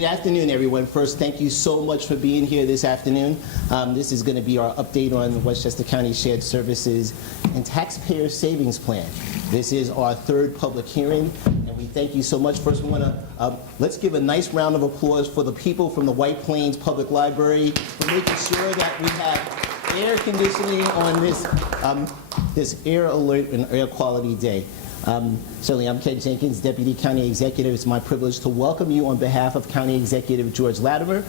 Good afternoon, everyone. First, thank you so much for being here this afternoon. This is going to be our update on the Westchester County Shared Services and Taxpayer Savings Plan. This is our third public hearing, and we thank you so much. First, we want to let's give a nice round of applause for the people from the White Plains Public Library for making sure that we have air conditioning on this air alert and air quality day. Certainly, I'm Ken Jenkins, Deputy County Executive. It's my privilege to welcome you on behalf of County Executive George Latimer,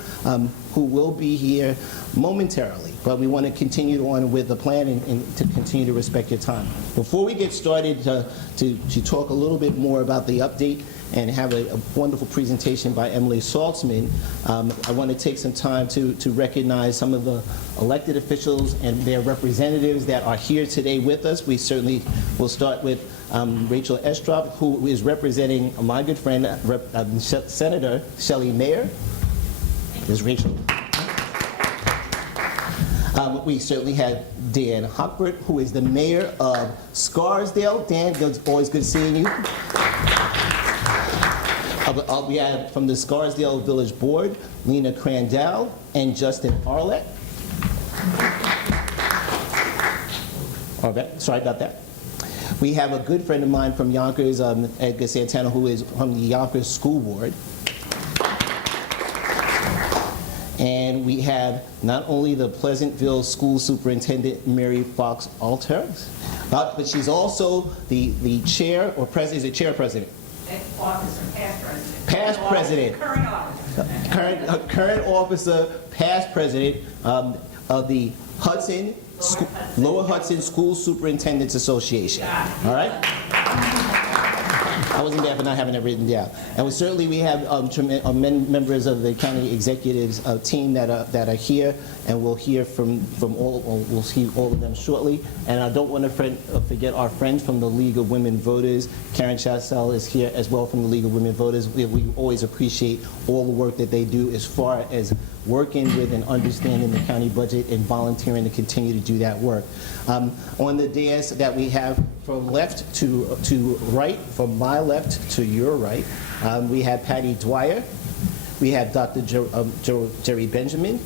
who will be here momentarily. But we want to continue on with the plan and to continue to respect your time. Before we get started to talk a little bit more about the update and have a wonderful presentation by Emily Saltzman, I want to take some time to recognize some of the elected officials and their representatives that are here today with us. We certainly will start with Rachel Estrop, who is representing my good friend, Senator Shelley Mayer. There's Rachel. We certainly have Dan Hochberg, who is the mayor of Scarsdale. Dan, it's always good seeing you. We have from the Scarsdale Village Board, Lena Crandall and Justin Arlett. Okay, sorry about that. We have a good friend of mine from Yonkers, Edgar Santana, who is from the Yonkers School Board. And we have not only the Pleasantville School Superintendent, Mary Fox Alters, but she's also the chair, or president, is it chair president? Officer, past president. Past president. Current officer. Current officer, past president of the Lower Hudson School Superintendents Association. All right? I wasn't bad for not having it written down. And we have members of the county executives team that are here, and we'll hear we'll see all of them shortly. And I don't want to forget our friends from the League of Women Voters. Karen Chassel is here as well from the League of Women Voters. We always appreciate all the work that they do as far as working with and understanding the county budget and volunteering to continue to do that work. On the dais that we have from left to right, from my left to your right, we have Patty Dwyer, we have Dr. Jerry Benjamin,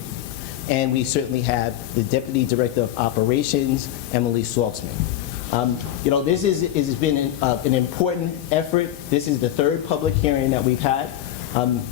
and we certainly have the Deputy Director of Operations, Emily Saltzman. This has been an important effort. This is the third public hearing that we've had.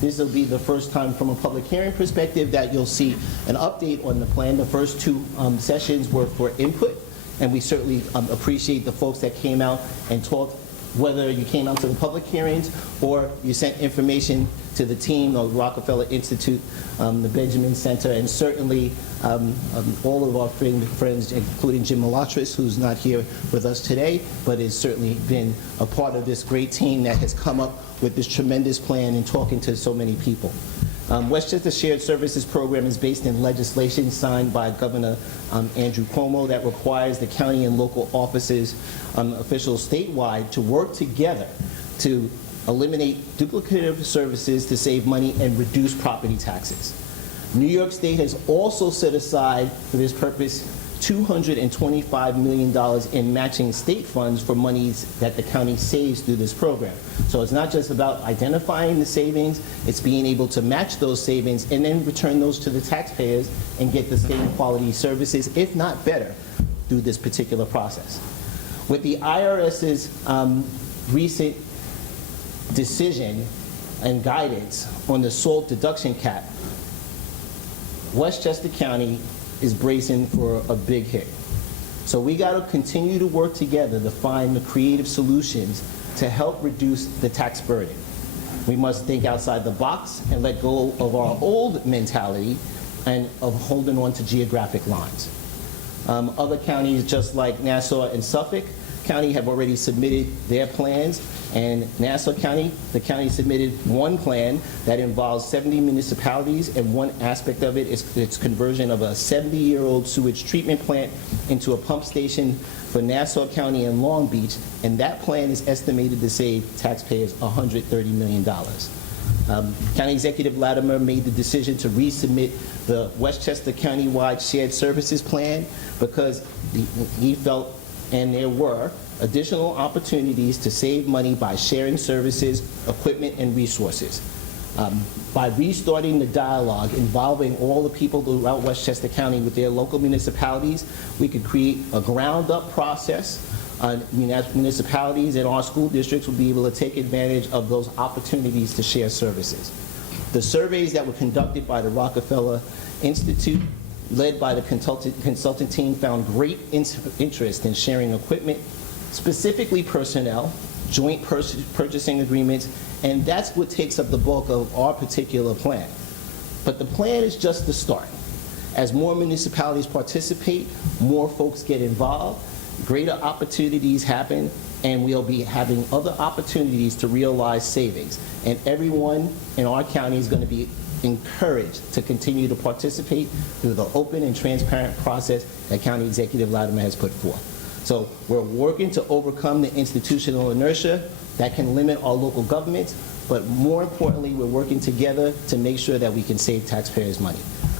This will be the first time from a public hearing perspective that you'll see an update on the plan. The first two sessions were for input, and we certainly appreciate the folks that came out and talked, whether you came out to the public hearings or you sent information to the team of Rockefeller Institute, the Benjamin Center, and certainly all of our friends, including Jim Malatris, who's not here with us today, but has certainly been a part of this great team that has come up with this tremendous plan and talking to so many people. Westchester Shared Services Program is based in legislation signed by Governor Andrew Cuomo that requires the county and local offices, officials statewide, to work together to eliminate duplicative services to save money and reduce property taxes. New York State has also set aside for this purpose $225 million in matching state funds for monies that the county saves through this program. So it's not just about identifying the savings, it's being able to match those savings and then return those to the taxpayers and get the same quality services, if not better, through this particular process. With the IRS's recent decision and guidance on the SALT deduction cap, Westchester County is bracing for a big hit. So we got to continue to work together to find the creative solutions to help reduce the tax burden. We must think outside the box and let go of our old mentality and of holding on to geographic lines. Other counties, just like Nassau and Suffolk County, have already submitted their plans, and Nassau County, the county submitted one plan that involves 70 municipalities, and one aspect of it is its conversion of a 70-year-old sewage treatment plant into a pump station for Nassau County and Long Beach, and that plan is estimated to save taxpayers $130 million. County Executive Latimer made the decision to resubmit the Westchester County-wide Shared Services Plan because he felt, and there were, additional opportunities to save money by sharing services, equipment, and resources. By restarting the dialogue involving all the people throughout Westchester County with their local municipalities, we could create a ground-up process. Municipalities and our school districts will be able to take advantage of those opportunities to share services. The surveys that were conducted by the Rockefeller Institute, led by the consultant team, found great interest in sharing equipment, specifically personnel, joint purchasing agreements, and that's what takes up the bulk of our particular plan. But the plan is just the start. As more municipalities participate, more folks get involved, greater opportunities happen, and we'll be having other opportunities to realize savings. And everyone in our county is going to be encouraged to continue to participate through the open and transparent process that County Executive Latimer has put forth. So we're working to overcome the institutional inertia that can limit our local governments, but more importantly, we're working together to make sure that we can save taxpayers' money.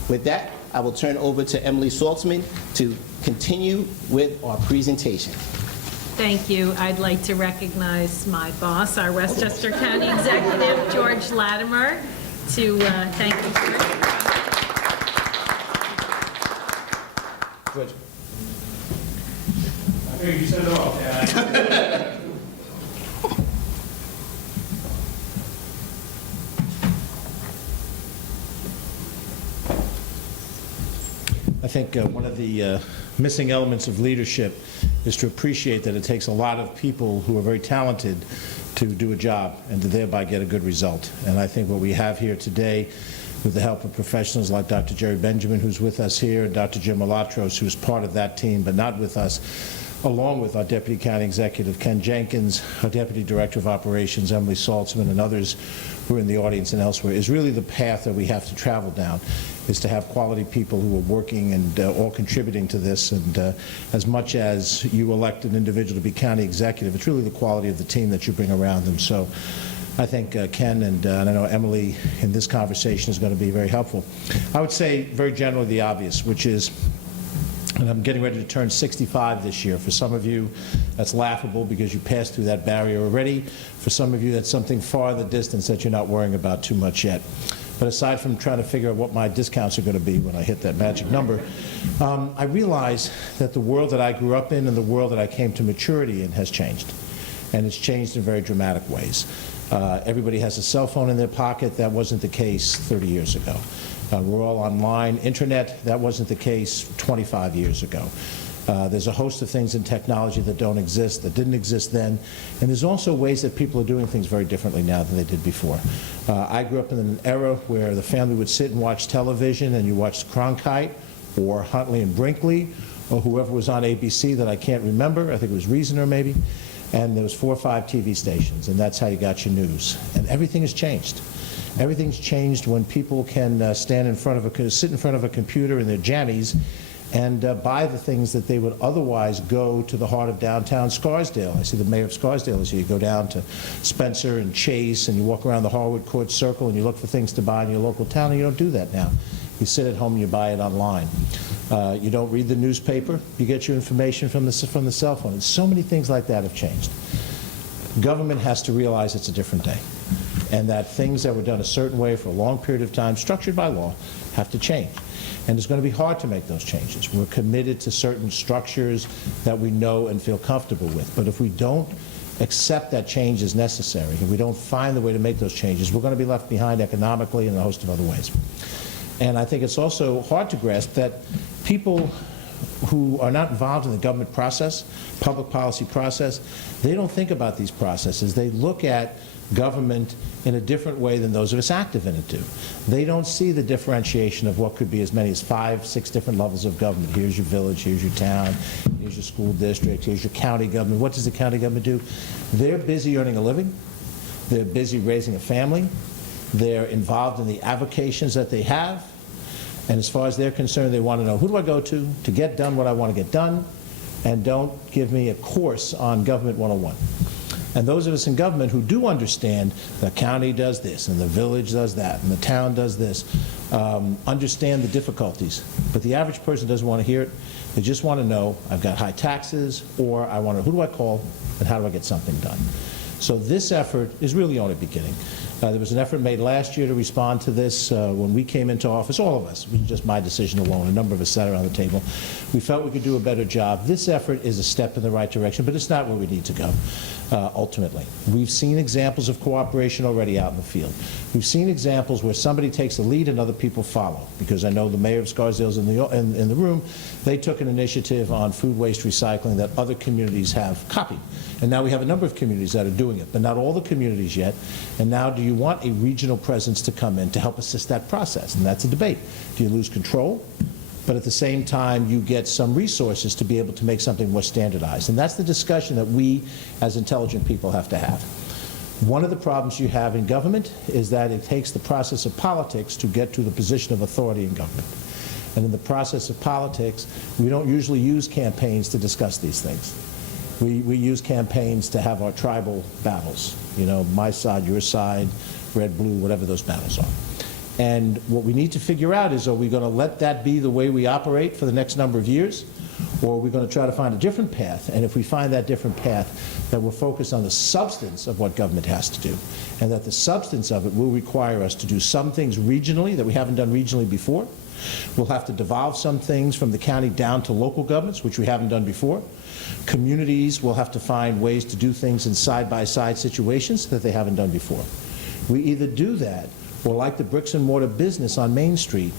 With that, I will turn over to Emily Saltzman to continue with our presentation. Thank you. I'd like to recognize my boss, our Westchester County Executive, George Latimer, to thank you, George. George. I think you said it all. Yeah. I think one of the missing elements of leadership is to appreciate that it takes a lot of people who are very talented to do a job and to thereby get a good result. And I think what we have here today, with the help of professionals like Dr. Jerry Benjamin, who's with us here, and Dr. Jim Alatros, who's part of that team but not with us, along with our Deputy County Executive, Ken Jenkins, our Deputy Director of Operations, Emily Saltzman, and others who are in the audience and elsewhere, is really the path that we have to travel down, is to have quality people who are working and all contributing to this. And as much as you elect an individual to be county executive, it's really the quality of the team that you bring around them. So I think Ken and I know Emily in this conversation is going to be very helpful. I would say very generally the obvious, which is, and I'm getting ready to turn 65 this year. For some of you, that's laughable because you passed through that barrier already. For some of you, that's something far in the distance that you're not worrying about too much yet. But aside from trying to figure out what my discounts are going to be when I hit that magic number, I realize that the world that I grew up in and the world that I came to maturity in has changed. And it's changed in very dramatic ways. Everybody has a cell phone in their pocket. That wasn't the case 30 years ago. We're all online. Internet, that wasn't the case 25 years ago. There's a host of things in technology that don't exist, that didn't exist then. And there's also ways that people are doing things very differently now than they did before. I grew up in an era where the family would sit and watch television, and you watched Cronkite or Huntley and Brinkley or whoever was on ABC that I can't remember. I think it was Reasoner maybe. And there was 4 or 5 TV stations, and that's how you got your news. And everything has changed. Everything's changed when people can sit in front of a computer in their jammies and buy the things that they would otherwise go to the heart of downtown Scarsdale. I see the mayor of Scarsdale is here. You go down to Spencer and Chase, and you walk around the Harwood Court Circle, and you look for things to buy in your local town, and you don't do that now. You sit at home and you buy it online. You don't read the newspaper. You get your information from the cell phone. And so many things like that have changed. Government has to realize it's a different day, and that things that were done a certain way for a long period of time, structured by law, have to change. And it's going to be hard to make those changes. We're committed to certain structures that we know and feel comfortable with. But if we don't accept that change is necessary, if we don't find the way to make those changes, we're going to be left behind economically and in a host of other ways. And I think it's also hard to grasp that people who are not involved in the government process, public policy process, they don't think about these processes. They look at government in a different way than those of us active in it do. They don't see the differentiation of what could be as many as 5, 6 different levels of government. Here's your village, here's your town, here's your school district, here's your county government. What does the county government do? They're busy earning a living. They're busy raising a family. They're involved in the avocations that they have. And as far as they're concerned, they want to know, who do I go to get done what I want to get done? And don't give me a course on Government 101. And those of us in government who do understand the county does this, and the village does that, and the town does this, understand the difficulties. But the average person doesn't want to hear it. They just want to know, I've got high taxes, or I want to, who do I call, and how do I get something done? So this effort is really only beginning. There was an effort made last year to respond to this. When we came into office, all of us, it wasn't just my decision alone, a number of us sat around the table. We felt we could do a better job. This effort is a step in the right direction, but it's not where we need to go, ultimately. We've seen examples of cooperation already out in the field. We've seen examples where somebody takes the lead and other people follow, because I know the mayor of Scarsdale's in the room. They took an initiative on food waste recycling that other communities have copied. And now we have a number of communities that are doing it, but not all the communities yet. And now do you want a regional presence to come in to help assist that process? And that's a debate. Do you lose control? But at the same time, you get some resources to be able to make something more standardized. And that's the discussion that we, as intelligent people, have to have. One of the problems you have in government is that it takes the process of politics to get to the position of authority in government. And in the process of politics, we don't usually use campaigns to discuss these things. We use campaigns to have our tribal battles, you know, my side, your side, red, blue, whatever those battles are. And what we need to figure out is, are we going to let that be the way we operate for the next number of years? Or are we going to try to find a different path? And if we find that different path, that we'll focus on the substance of what government has to do. And that the substance of it will require us to do some things regionally that we haven't done regionally before. We'll have to devolve some things from the county down to local governments, which we haven't done before. Communities will have to find ways to do things in side-by-side situations that they haven't done before. We either do that, or like the bricks and mortar business on Main Street,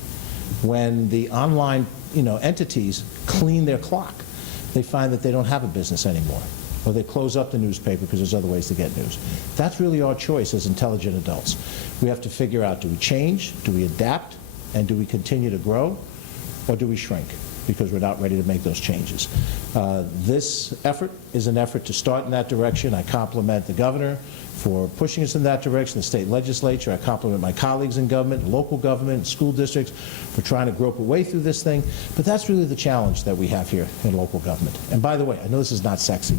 when the online, entities clean their clock, they find that they don't have a business anymore, or they close up the newspaper because there's other ways to get news. That's really our choice as intelligent adults. We have to figure out, do we change, do we adapt, and do we continue to grow, or do we shrink because we're not ready to make those changes? This effort is an effort to start in that direction. I compliment the governor for pushing us in that direction, the state legislature. I compliment my colleagues in government, local government, school districts for trying to grope a way through this thing. But that's really the challenge that we have here in local government. And by the way, I know this is not sexy.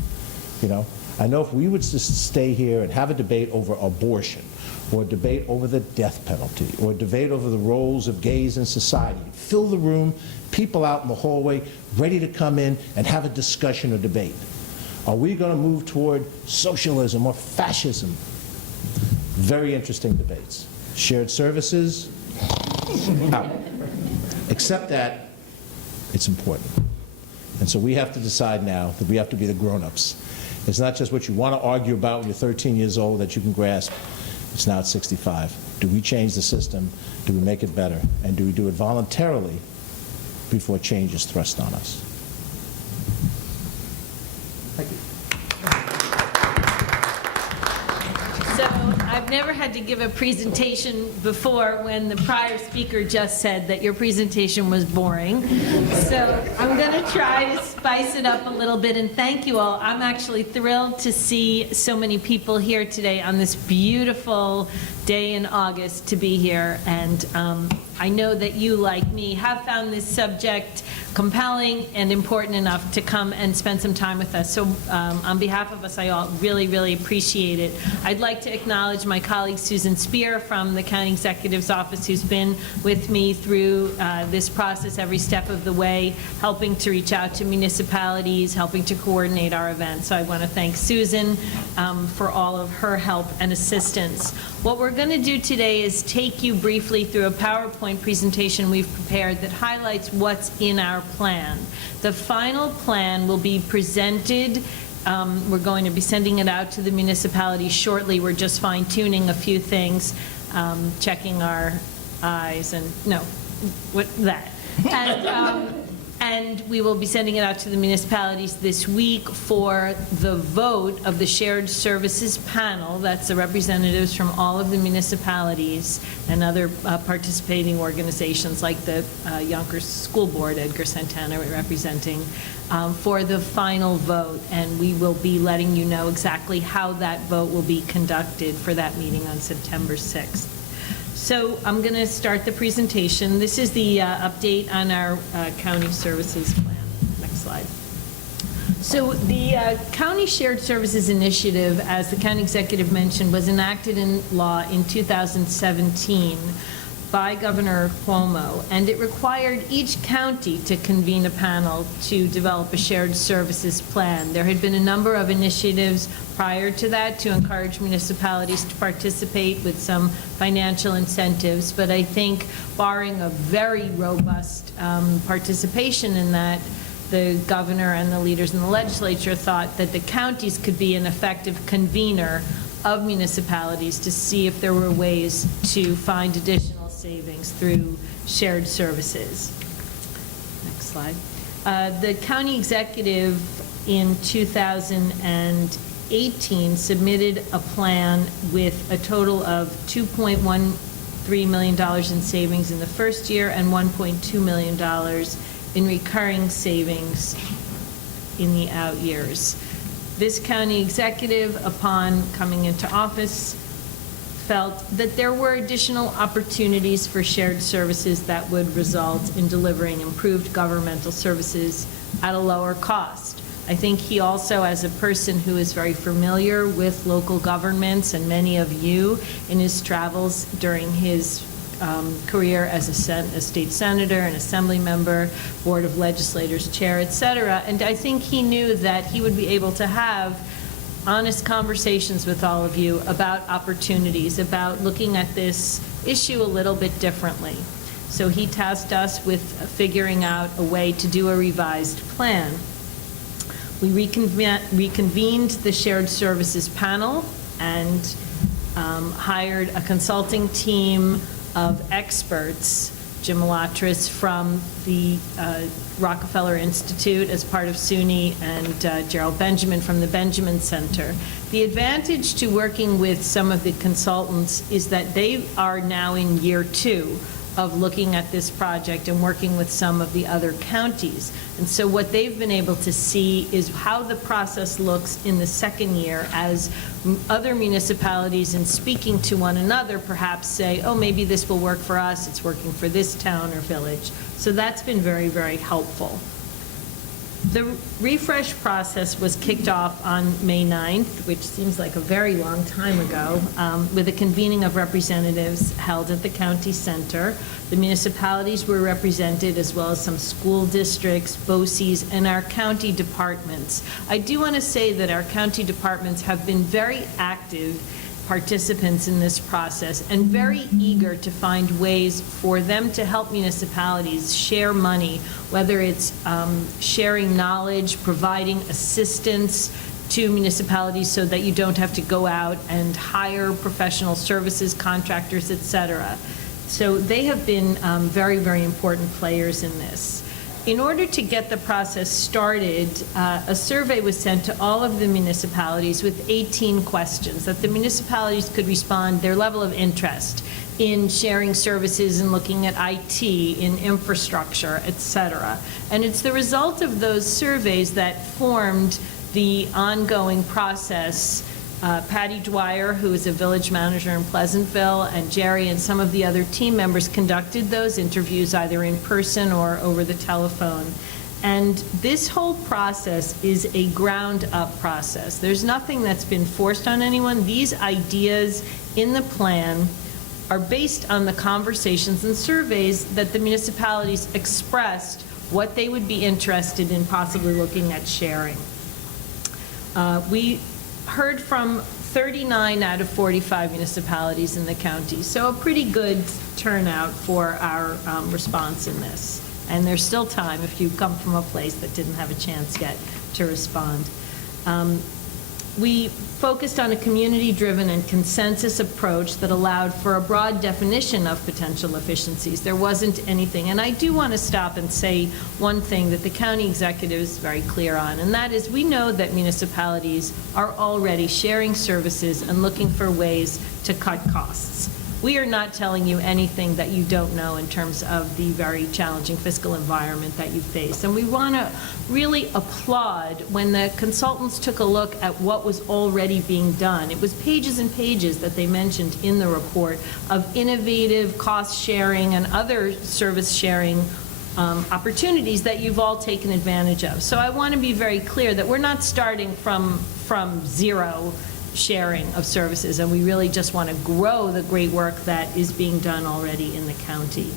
I know if we would just stay here and have a debate over abortion, or a debate over the death penalty, or a debate over the roles of gays in society, fill the room, people out in the hallway, ready to come in and have a discussion or debate. Are we going to move toward socialism or fascism? Very interesting debates. Shared services, out. Except that it's important. And so we have to decide now that we have to be the grown-ups. It's not just what you want to argue about when you're 13 years old that you can grasp. It's now at 65. Do we change the system? Do we make it better? And do we do it voluntarily before change is thrust on us? Thank you. So I've never had to give a presentation before when the prior speaker just said that your presentation was boring. So I'm going to try to spice it up a little bit, and thank you all. I'm actually thrilled to see so many people here today on this beautiful day in August to be here, and I know that you, like me, have found this subject compelling and important enough to come and spend some time with us. So on behalf of us, I all really, really appreciate it. I'd like to acknowledge my colleague Susan Spear from the County Executive's Office, who's been with me through this process every step of the way, helping to reach out to municipalities, helping to coordinate our events. So I want to thank Susan for all of her help and assistance. What we're going to do today is take you briefly through a PowerPoint presentation we've prepared that highlights what's in our plan. The final plan will be presented. We're going to be sending it out to the municipalities shortly. We're just fine-tuning a few things, checking our eyes and, no, what that. And we will be sending it out to the municipalities this week for the vote of the Shared Services Panel. That's the representatives from all of the municipalities and other participating organizations like the Yonkers School Board, Edgar Santana representing, for the final vote. And we will be letting you know exactly how that vote will be conducted for that meeting on September 6th. So I'm going to start the presentation. This is the update on our county services plan. Next slide. So the County Shared Services Initiative, as the county executive mentioned, was enacted in law in 2017. by Governor Cuomo, and it required each county to convene a panel to develop a shared services plan. There had been a number of initiatives prior to that to encourage municipalities to participate with some financial incentives, but I think barring a very robust participation in that, the governor and the leaders in the legislature thought that the counties could be an effective convener of municipalities to see if there were ways to find additional savings through shared services. Next slide. The county executive in 2018 submitted a plan with a total of $2.13 million in savings in the first year and $1.2 million in recurring savings in the out years. This county executive, upon coming into office, felt that there were additional opportunities for shared services that would result in delivering improved governmental services at a lower cost. I think he also, as a person who is very familiar with local governments, and many of you in his travels during his career as a state senator, an assembly member, board of legislators chair, et cetera. And I think he knew that he would be able to have honest conversations with all of you about opportunities, about looking at this issue a little bit differently. So he tasked us with figuring out a way to do a revised plan. We reconvened the shared services panel and hired a consulting team of experts, Jim Latris from the Rockefeller Institute as part of SUNY, and Gerald Benjamin from the Benjamin Center. The advantage to working with some of the consultants is that they are now in year 2 of looking at this project and working with some of the other counties. And so what they've been able to see is how the process looks in the second year as other municipalities, in speaking to one another, perhaps say, oh, maybe this will work for us, it's working for this town or village. So that's been very, very helpful. The refresh process was kicked off on May 9th, which seems like a very long time ago, with a convening of representatives held at the county center. The municipalities were represented, as well as some school districts, BOCES, and our county departments. I do want to say that our county departments have been very active participants in this process and very eager to find ways for them to help municipalities share money, whether it's sharing knowledge, providing assistance to municipalities so that you don't have to go out and hire professional services, contractors, et cetera. So they have been very, very important players in this. In order to get the process started, a survey was sent to all of the municipalities with 18 questions that the municipalities could respond their level of interest in sharing services and looking at IT, in infrastructure, et cetera. And it's the result of those surveys that formed the ongoing process. Patty Dwyer, who is a village manager in Pleasantville, and Jerry and some of the other team members conducted those interviews either in person or over the telephone. And this whole process is a ground-up process. There's nothing that's been forced on anyone. These ideas in the plan are based on the conversations and surveys that the municipalities expressed what they would be interested in possibly looking at sharing. We heard from 39 out of 45 municipalities in the county, so a pretty good turnout for our response in this. And there's still time if you come from a place that didn't have a chance yet to respond. We focused on a community-driven and consensus approach that allowed for a broad definition of potential efficiencies. There wasn't anything. And I do want to stop and say one thing that the county executive is very clear on, and that is we know that municipalities are already sharing services and looking for ways to cut costs. We are not telling you anything that you don't know in terms of the very challenging fiscal environment that you face. And we want to really applaud when the consultants took a look at what was already being done. It was pages and pages that they mentioned in the report of innovative cost sharing and other service sharing opportunities that you've all taken advantage of. So I want to be very clear that we're not starting from zero sharing of services, and we really just want to grow the great work that is being done already in the county.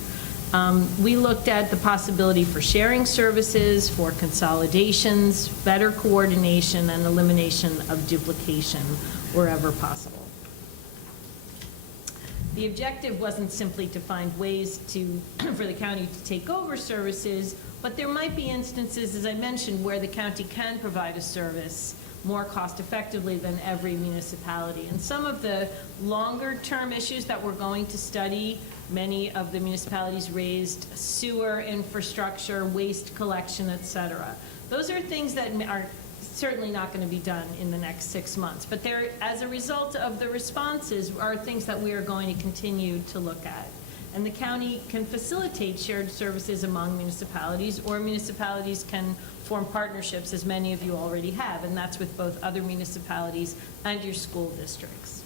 We looked at the possibility for sharing services, for consolidations, better coordination, and elimination of duplication wherever possible. The objective wasn't simply to find ways for the county to take over services, but there might be instances, as I mentioned, where the county can provide a service more cost-effectively than every municipality. And some of the longer-term issues that we're going to study, many of the municipalities raised sewer infrastructure, waste collection, et cetera. Those are things that are certainly not going to be done in the next 6 months. But there, as a result of the responses, are things that we are going to continue to look at. And the county can facilitate shared services among municipalities, or municipalities can form partnerships, as many of you already have, and that's with both other municipalities and your school districts.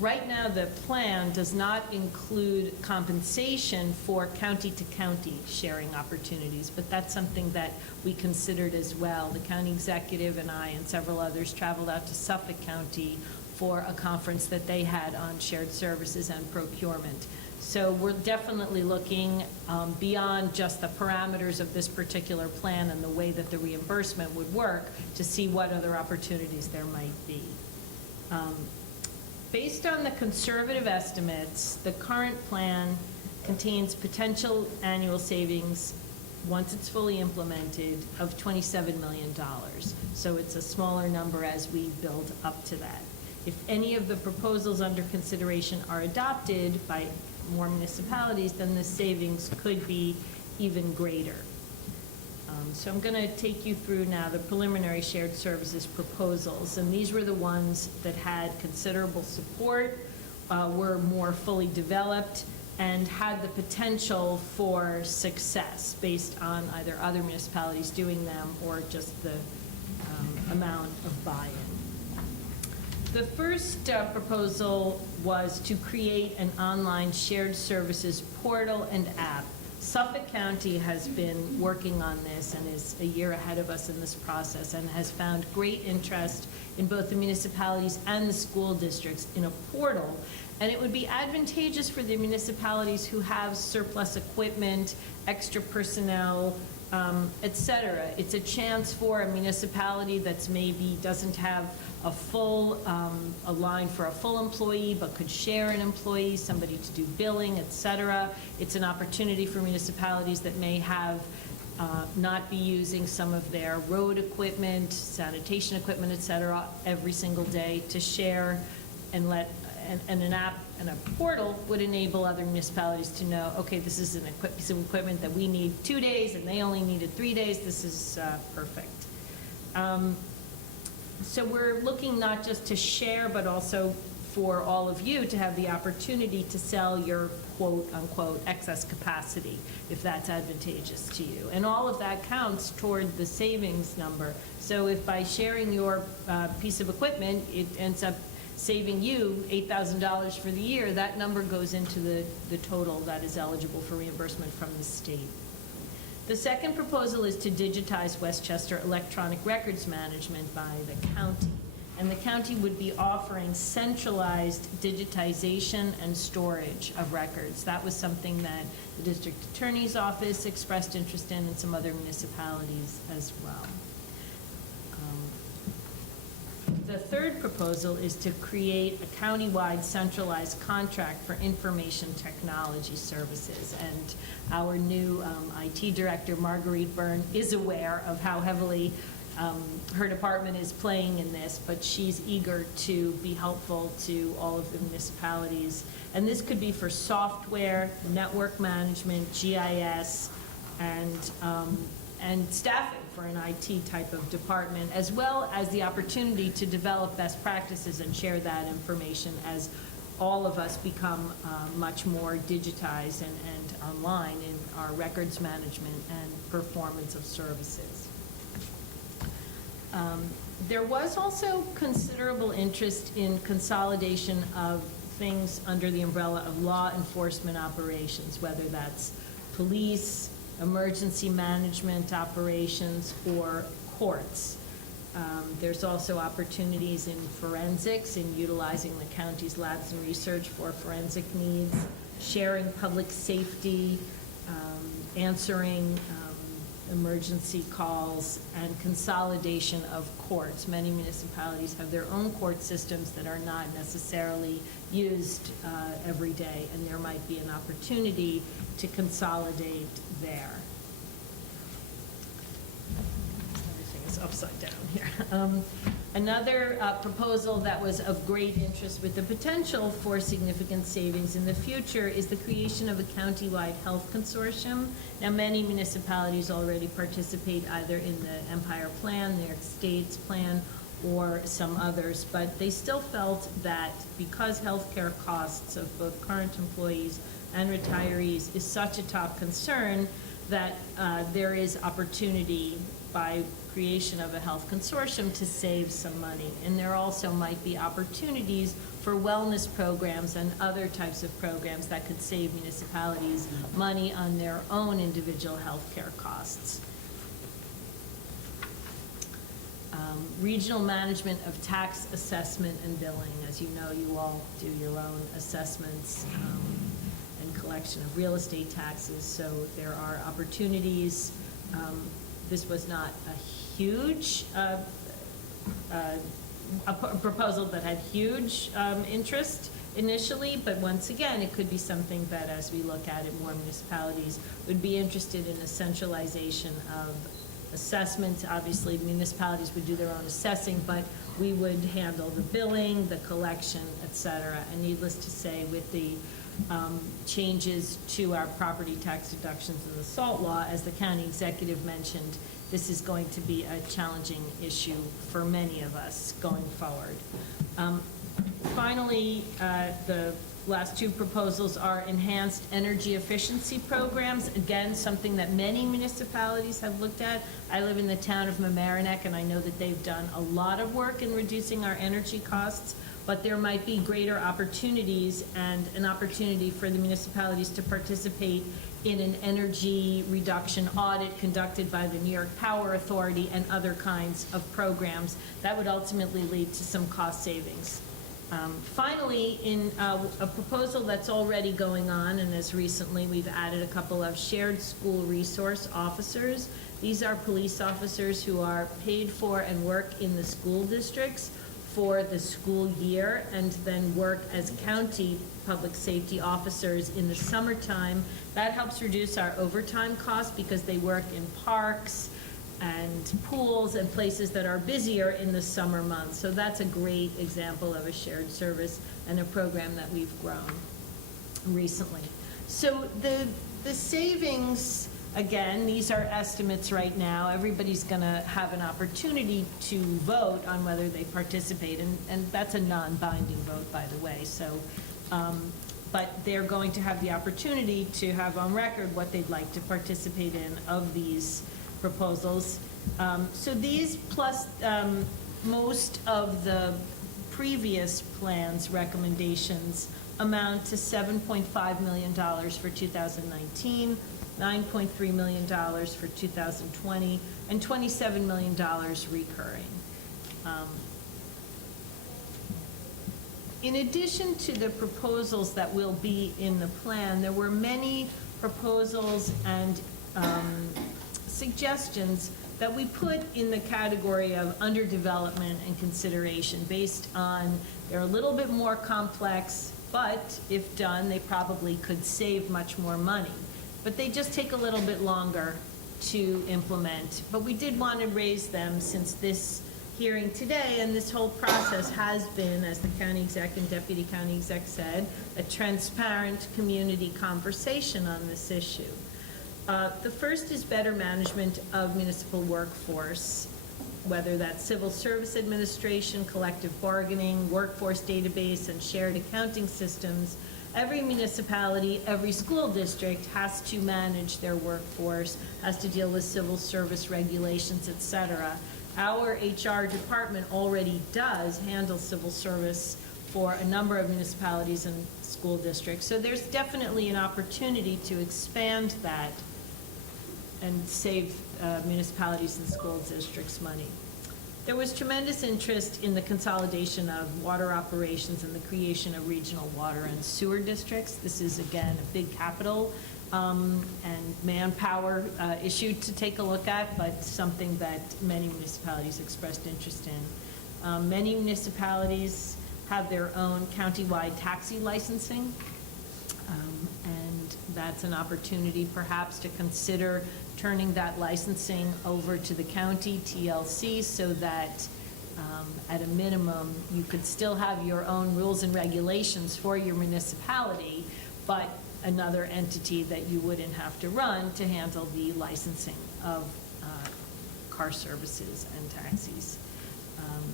Right now, the plan does not include compensation for county-to-county sharing opportunities, but that's something that we considered as well. The county executive and I and several others traveled out to Suffolk County for a conference that they had on shared services and procurement. So we're definitely looking beyond just the parameters of this particular plan and the way that the reimbursement would work to see what other opportunities there might be. Based on the conservative estimates, the current plan contains potential annual savings, once it's fully implemented, of $27 million. So it's a smaller number as we build up to that. If any of the proposals under consideration are adopted by more municipalities, then the savings could be even greater. So I'm going to take you through now the preliminary shared services proposals, and these were the ones that had considerable support, were more fully developed, and had the potential for success based on either other municipalities doing them or just the amount of buy-in. The first proposal was to create an online shared services portal and app. Suffolk County has been working on this and is a year ahead of us in this process and has found great interest in both the municipalities and the school districts in a portal. And it would be advantageous for the municipalities who have surplus equipment, extra personnel, et cetera. It's a chance for a municipality that's maybe doesn't have a full, a line for a full employee, but could share an employee, somebody to do billing, et cetera. It's an opportunity for municipalities that may have not be using some of their road equipment, sanitation equipment, et cetera, every single day to share and and an app and a portal would enable other municipalities to know, okay, this is an piece of equipment that we need 2 days and they only needed 3 days. This is perfect. So we're looking not just to share, but also for all of you to have the opportunity to sell your quote-unquote excess capacity, if that's advantageous to you. And all of that counts toward the savings number. So if by sharing your piece of equipment, it ends up saving you $8,000 for the year, that number goes into the total that is eligible for reimbursement from the state. The second proposal is to digitize Westchester electronic records management by the county. And the county would be offering centralized digitization and storage of records. That was something that the district attorney's office expressed interest in and some other municipalities as well. The third proposal is to create a countywide centralized contract for information technology services. And our new IT director, Marguerite Byrne, is aware of how heavily her department is playing in this, but she's eager to be helpful to all of the municipalities. And this could be for software, network management, GIS, and staffing for an IT type of department, as well as the opportunity to develop best practices and share that information as all of us become much more digitized and online in our records management and performance of services. There was also considerable interest in consolidation of things under the umbrella of law enforcement operations, whether that's police, emergency management operations, or courts. There's also opportunities in forensics, in utilizing the county's labs and research for forensic needs, sharing public safety, answering emergency calls, and consolidation of courts. Many municipalities have their own court systems that are not necessarily used every day, and there might be an opportunity to consolidate there. Everything is upside down here. Another proposal that was of great interest with the potential for significant savings in the future is the creation of a countywide health consortium. Now, many municipalities already participate either in the Empire Plan, their state's plan, or some others, but they still felt that because healthcare costs of both current employees and retirees is such a top concern, that there is opportunity by creation of a health consortium to save some money. And there also might be opportunities for wellness programs and other types of programs that could save municipalities money on their own individual healthcare costs. Regional management of tax assessment and billing. As you know, you all do your own assessments and collection of real estate taxes, so there are opportunities. This was not a huge a proposal that had huge interest initially, but once again, it could be something that, as we look at it, more municipalities would be interested in a centralization of assessment. Obviously, municipalities would do their own assessing, but we would handle the billing, the collection, et cetera. And needless to say, with the changes to our property tax deductions in the SALT law, as the county executive mentioned, this is going to be a challenging issue for many of us going forward. Finally, the last two proposals are enhanced energy efficiency programs. Again, something that many municipalities have looked at. I live in the town of Mamaroneck, and I know that they've done a lot of work in reducing our energy costs, but there might be greater opportunities and an opportunity for the municipalities to participate in an energy reduction audit conducted by the New York Power Authority and other kinds of programs that would ultimately lead to some cost savings. Finally, in a proposal that's already going on, and as recently we've added a couple of shared school resource officers. These are police officers who are paid for and work in the school districts for the school year and then work as county public safety officers in the summertime. That helps reduce our overtime costs because they work in parks and pools and places that are busier in the summer months. So that's a great example of a shared service and a program that we've grown recently. So the savings, again, these are estimates right now. Everybody's going to have an opportunity to vote on whether they participate, and that's a non-binding vote, by the way. So, but they're going to have the opportunity to have on record what they'd like to participate in of these proposals. So these plus most of the previous plan's recommendations amount to $7.5 million for 2019, $9.3 million for 2020, and $27 million recurring. In addition to the proposals that will be in the plan, there were many proposals and suggestions that we put in the category of underdevelopment and consideration based on they're a little bit more complex, but if done, they probably could save much more money. But they just take a little bit longer to implement. But we did want to raise them since this hearing today and this whole process has been, as the county exec and deputy county exec said, a transparent community conversation on this issue. The first is better management of municipal workforce, whether that's civil service administration, collective bargaining, workforce database, and shared accounting systems. Every municipality, every school district has to manage their workforce, has to deal with civil service regulations, et cetera. Our HR department already does handle civil service for a number of municipalities and school districts. So there's definitely an opportunity to expand that and save municipalities and school districts money. There was tremendous interest in the consolidation of water operations and the creation of regional water and sewer districts. This is, again, a big capital and manpower issue to take a look at, but something that many municipalities expressed interest in. Many municipalities have their own countywide taxi licensing, and that's an opportunity perhaps to consider turning that licensing over to the county TLC so that at a minimum, you could still have your own rules and regulations for your municipality, but another entity that you wouldn't have to run to handle the licensing of car services and taxis.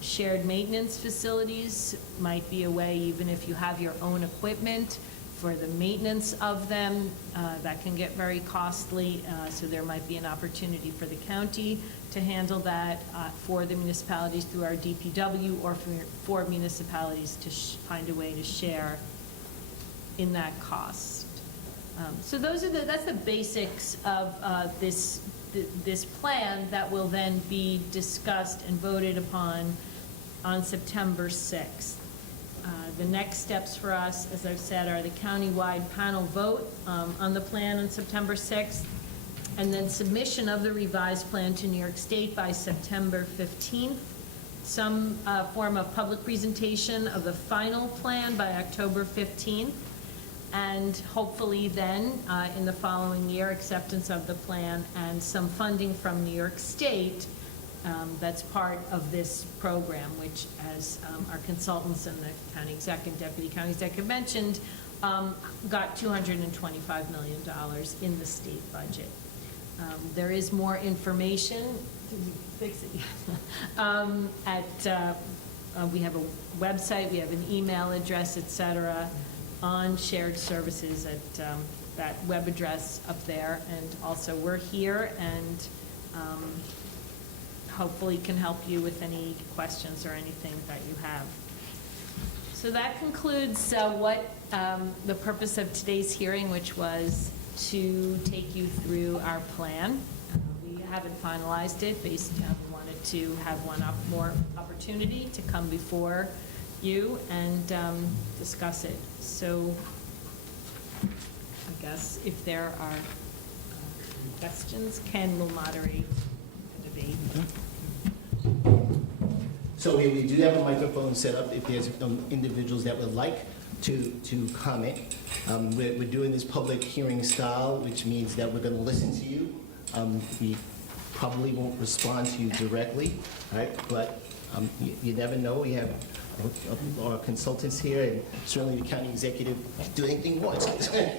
Shared maintenance facilities might be a way, even if you have your own equipment, for the maintenance of them, that can get very costly, so there might be an opportunity for the county to handle that for the municipalities through our DPW, or for municipalities to find a way to share in that cost. So that's the basics of this plan that will then be discussed and voted upon on September 6th. The next steps for us, as I've said, are the countywide panel vote on the plan on September 6th, and then submission of the revised plan to New York State by September 15th, some form of public presentation of the final plan by October 15th, and hopefully then, in the following year, acceptance of the plan and some funding from New York State that's part of this program, which, as our consultants and the county executive, deputy county executive mentioned, got $225 million in the state budget. There is more information. Did you fix it? We have a website, we have an email address, et cetera, on shared services at that web address up there. And also, we're here and hopefully can help you with any questions or anything that you have. So that concludes the purpose of today's hearing, which was to take you through our plan. We haven't finalized it. We wanted to have one more opportunity to come before you and discuss it. So I guess if there are questions, Ken will moderate the debate. So we do have a microphone set up if there's individuals that would like to comment. We're doing this public hearing style, which means that we're going to listen to you. We probably won't respond to you directly, right? But you never know. We have our consultants here, and certainly the county executive can do anything he wants.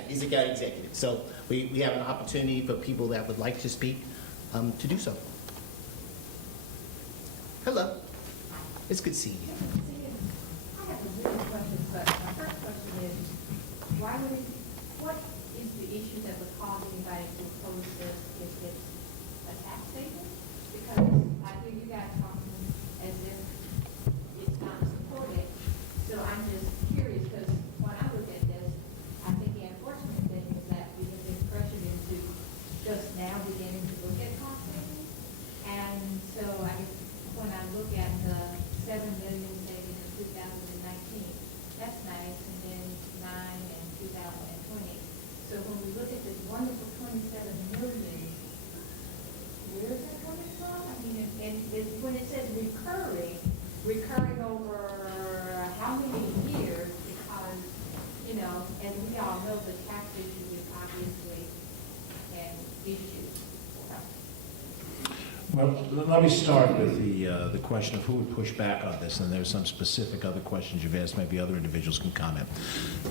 He's the county executive. So we have an opportunity for people that would like to speak to do so. Hello. It's good seeing you. I have a million questions, but my first question is, what is the issue that would cause anybody to oppose this if it's a tax saving? Because I hear you guys talking as if it's not supported, so I'm just curious, because when I look at this, I think the unfortunate thing is that we have been pressured into just now beginning to look at cost savings, and so I guess when I look at the 7 million savings in 2019, that's nice, and then 9 in 2020. So when we look at this wonderful 27 million, where is that coming from? I mean, and when it says recurring over how many years? Because, and we all know the tax issue is obviously an issue for us. Well, let me start with the question of who would push back on this, and there's some specific other questions you've asked, maybe other individuals can comment.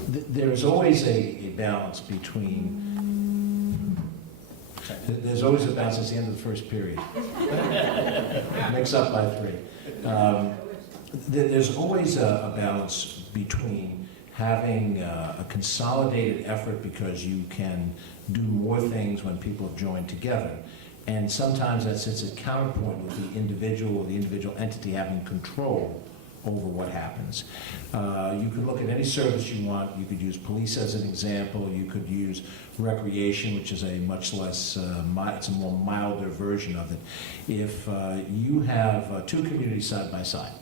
There's always a balance between, there's always a balance, it's the end of the first period. Mix up by 3. There's always a balance between having a consolidated effort because you can do more things when people have joined together. And sometimes that sits at counterpoint with the individual or the individual entity having control over what happens. You could look at any service you want. You could use police as an example. You could use recreation, which is a much less, it's a more milder version of it. If you have two communities side by side,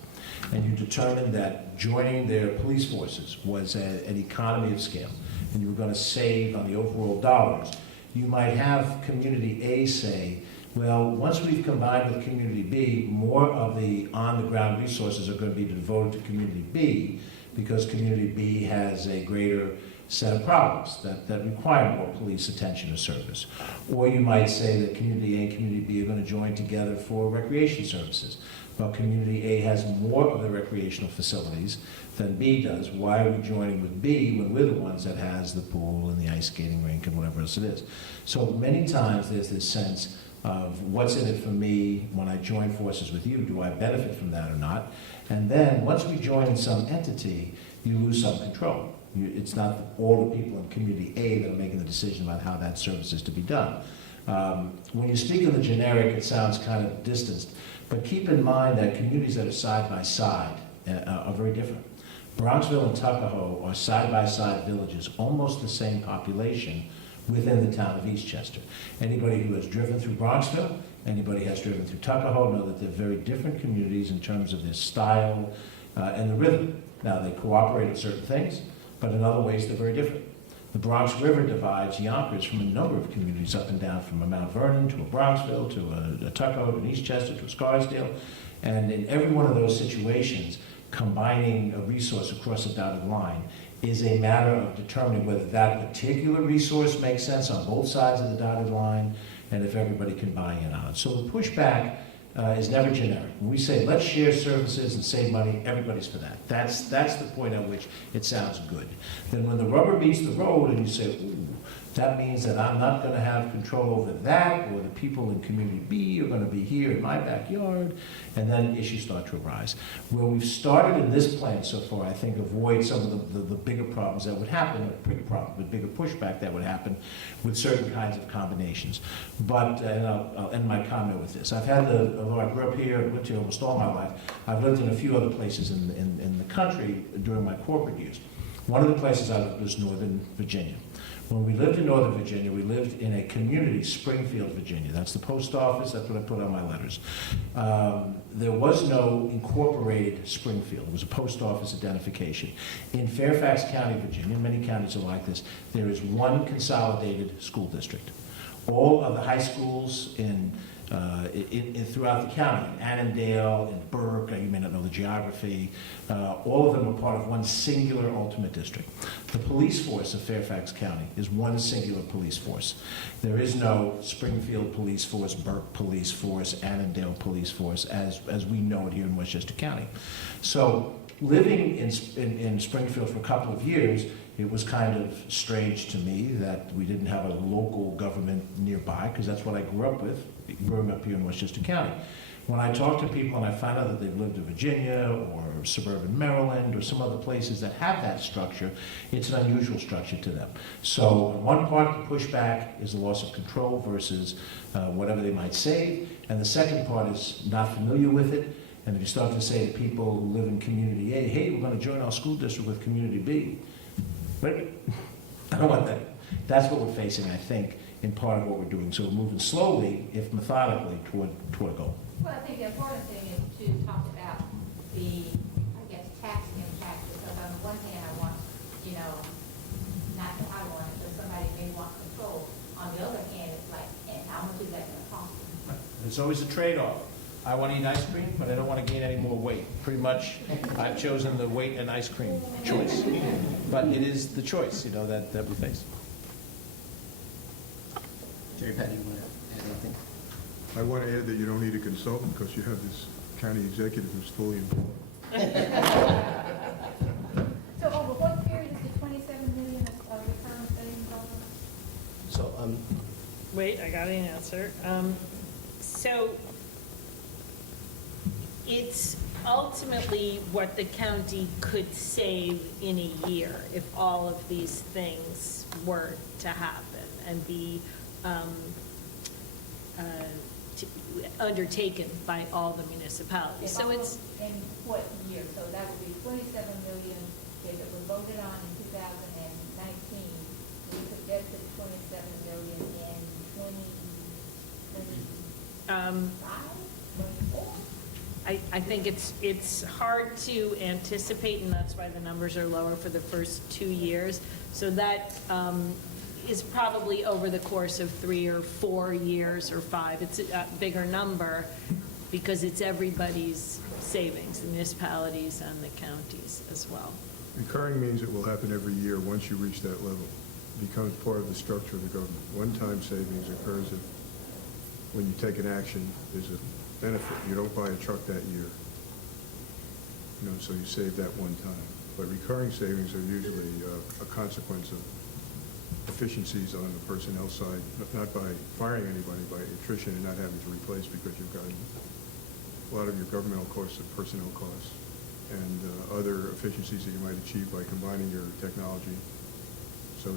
and you determined that joining their police forces was an economy of scale, and you were going to save on the overall dollars, you might have community A say, well, once we've combined with community B, more of the on-the-ground resources are going to be devoted to community B, because community B has a greater set of problems that require more police attention or service. Or you might say that community A and community B are going to join together for recreation services. Well, community A has more of the recreational facilities than B does. Why are we joining with B when we're the ones that has the pool and the ice skating rink and whatever else it is? So many times there's this sense of what's in it for me when I join forces with you? Do I benefit from that or not? And then once we join some entity, you lose some control. It's not all the people in community A that are making the decision about how that service is to be done. When you speak of the generic, it sounds kind of distanced, but keep in mind that communities that are side by side are very different. Bronxville and Tuckahoe are side-by-side villages, almost the same population within the town of Eastchester. Anybody who has driven through Bronxville, anybody who has driven through Tuckahoe know that they're very different communities in terms of their style and the rhythm. Now, they cooperate in certain things, but in other ways they're very different. The Bronx River divides Yonkers from a number of communities up and down, from a Mount Vernon to a Bronxville to a Tuckahoe to an Eastchester to a Scarsdale. And in every one of those situations, combining a resource across a dotted line is a matter of determining whether that particular resource makes sense on both sides of the dotted line and if everybody can buy in on it. So the pushback is never generic. When we say let's share services and save money, everybody's for that. That's the point at which it sounds good. Then when the rubber meets the road and you say, ooh, that means that I'm not going to have control over that, or the people in community B are going to be here in my backyard, and then issues start to arise. Where we've started in this plan so far, I think, avoid some of the bigger problems that would happen, or bigger pushback that would happen with certain kinds of combinations. But, and I'll end my comment with this. Although I grew up here and lived here almost all my life, I've lived in a few other places in the country during my corporate years. One of the places I lived was Northern Virginia. When we lived in Northern Virginia, we lived in a community, Springfield, Virginia. That's the post office, that's what I put on my letters. There was no incorporated Springfield. It was a post office identification. In Fairfax County, Virginia, many counties are like this, there is one consolidated school district. All of the high schools throughout the county, in Annandale, in Burke, you may not know the geography, all of them are part of one singular ultimate district. The police force of Fairfax County is one singular police force. There is no Springfield Police Force, Burke Police Force, Annandale Police Force, as we know it here in Westchester County. So living in Springfield for a couple of years, it was kind of strange to me that we didn't have a local government nearby, because that's what I grew up with, growing up here in Westchester County. When I talk to people and I find out that they've lived in Virginia or suburban Maryland or some other places that have that structure, it's an unusual structure to them. So one part of the pushback is the loss of control versus whatever they might save, and the second part is not familiar with it. And if you start to say to people who live in community A, hey, we're going to join our school district with community B, but I don't want that. That's what we're facing, I think, in part of what we're doing. So we're moving slowly, if methodically, toward a goal. Well, I think the important thing is to talk about the, I guess, tax impact, because on the one hand, I want, not that I want it, but somebody may want control. On the other hand, it's like, and how much is that going to cost? There's always a trade-off. I want to eat ice cream, but I don't want to gain any more weight. Pretty much, I've chosen the weight and ice cream choice. But it is the choice, that we face. Jerry Patty, you want to add anything? I want to add that you don't need a consultant because you have this county executive who's fully involved. So over what period is the 27 million of recurring savings over? So, Wait, I got an answer. So it's ultimately what the county could save in a year if all of these things were to happen and be undertaken by all the municipalities. So it's, In what year? So that would be 27 million if it was voted on in 2019. We projected 27 million in 2025, 24? I think it's hard to anticipate, and that's why the numbers are lower for the first 2 years. So that is probably over the course of 3 or 4 years or 5. It's a bigger number because it's everybody's savings, the municipalities and the counties as well. Recurring means it will happen every year once you reach that level. It becomes part of the structure of the government. One-time savings occurs if, when you take an action, there's a benefit. You don't buy a truck that year. So you save that one time. But recurring savings are usually a consequence of efficiencies on the personnel side, not by firing anybody, by attrition and not having to replace because you've got a lot of your governmental costs are personnel costs and other efficiencies that you might achieve by combining your technology. So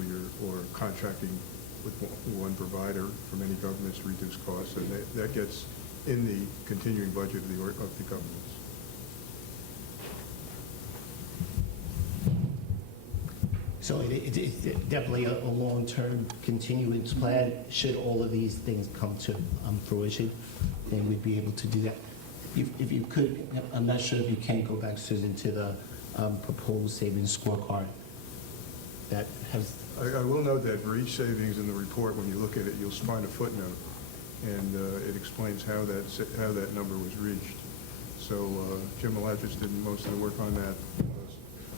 or contracting with one provider for many governments to reduce costs, and that gets in the continuing budget of the governments. So it's definitely a long-term continuance plan. Should all of these things come to fruition, then we'd be able to do that. If you could, I'm not sure if you can go back, Susan, to the proposed savings scorecard that has. I will note that for each savings in the report, when you look at it, you'll find a footnote, and it explains how that number was reached. So Jim Malatras did most of the work on that,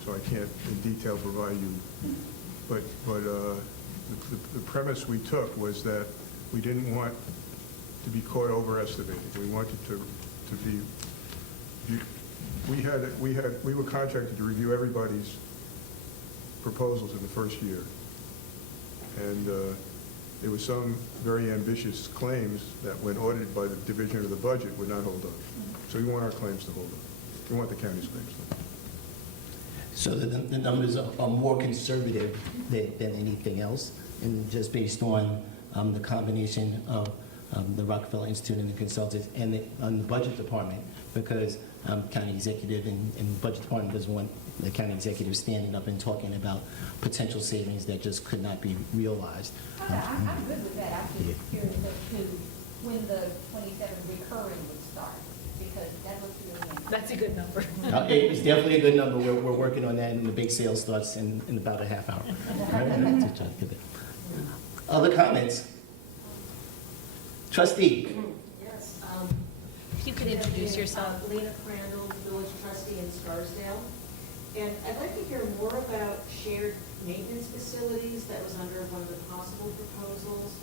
so I can't in detail provide you. But the premise we took was that we didn't want to be caught overestimating. We wanted to be. We were contracted to review everybody's proposals in the first year, and there were some very ambitious claims that, when audited by the division of the budget, would not hold up. So we want our claims to hold up. We want the county's claims to hold up. So the numbers are more conservative than anything else, and just based on the combination of the Rockefeller Institute and the consultants and the budget department, because county executive and budget department doesn't want the county executive standing up and talking about potential savings that just could not be realized. I'm good with that. I'm just curious as to when the 27 recurring would start, because that looks really interesting. That's a good number. It's definitely a good number. We're working on that, and the big sale starts in about a half hour. Other comments? Trustee? Yes. If you could introduce yourself. Lena Crandall, village trustee in Scarsdale. And I'd like to hear more about shared maintenance facilities. That was under one of the possible proposals.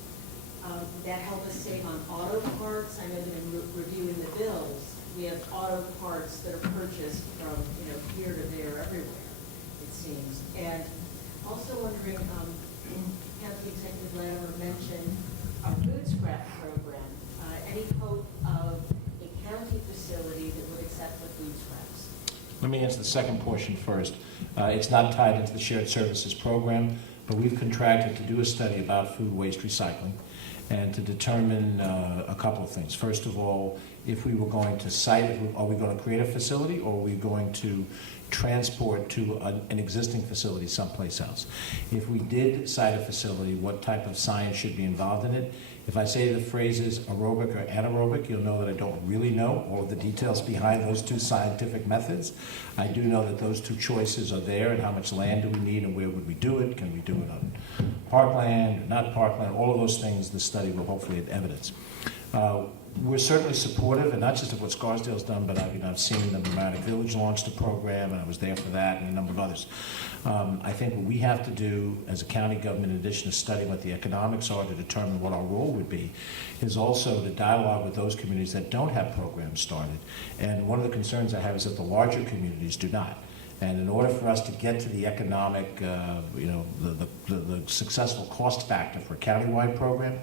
That help us save on auto parts. I know that in reviewing the bills, we have auto parts that are purchased from, here to there, everywhere, it seems. And also wondering, County Executive Latimer mentioned our food scrap program. Any hope of a county facility that would accept the food scraps? Let me answer the second portion first. It's not tied into the shared services program, but we've contracted to do a study about food waste recycling and to determine a couple of things. First of all, if we were going to site it, are we going to create a facility, or are we going to transport to an existing facility someplace else? If we did site a facility, what type of science should be involved in it? If I say the phrases aerobic or anaerobic, you'll know that I don't really know all of the details behind those two scientific methods. I do know that those two choices are there, and how much land do we need and where would we do it? Can we do it on parkland or not parkland? All of those things the study will hopefully have evidence. We're certainly supportive, and not just of what Scarsdale's done, but I've seen the Mamaroneck Village launched a program, and I was there for that, and a number of others. I think what we have to do as a county government, in addition to studying what the economics are to determine what our role would be, is also to dialogue with those communities that don't have programs started. And one of the concerns I have is that the larger communities do not. And in order for us to get to the economic, the successful cost factor for a countywide program,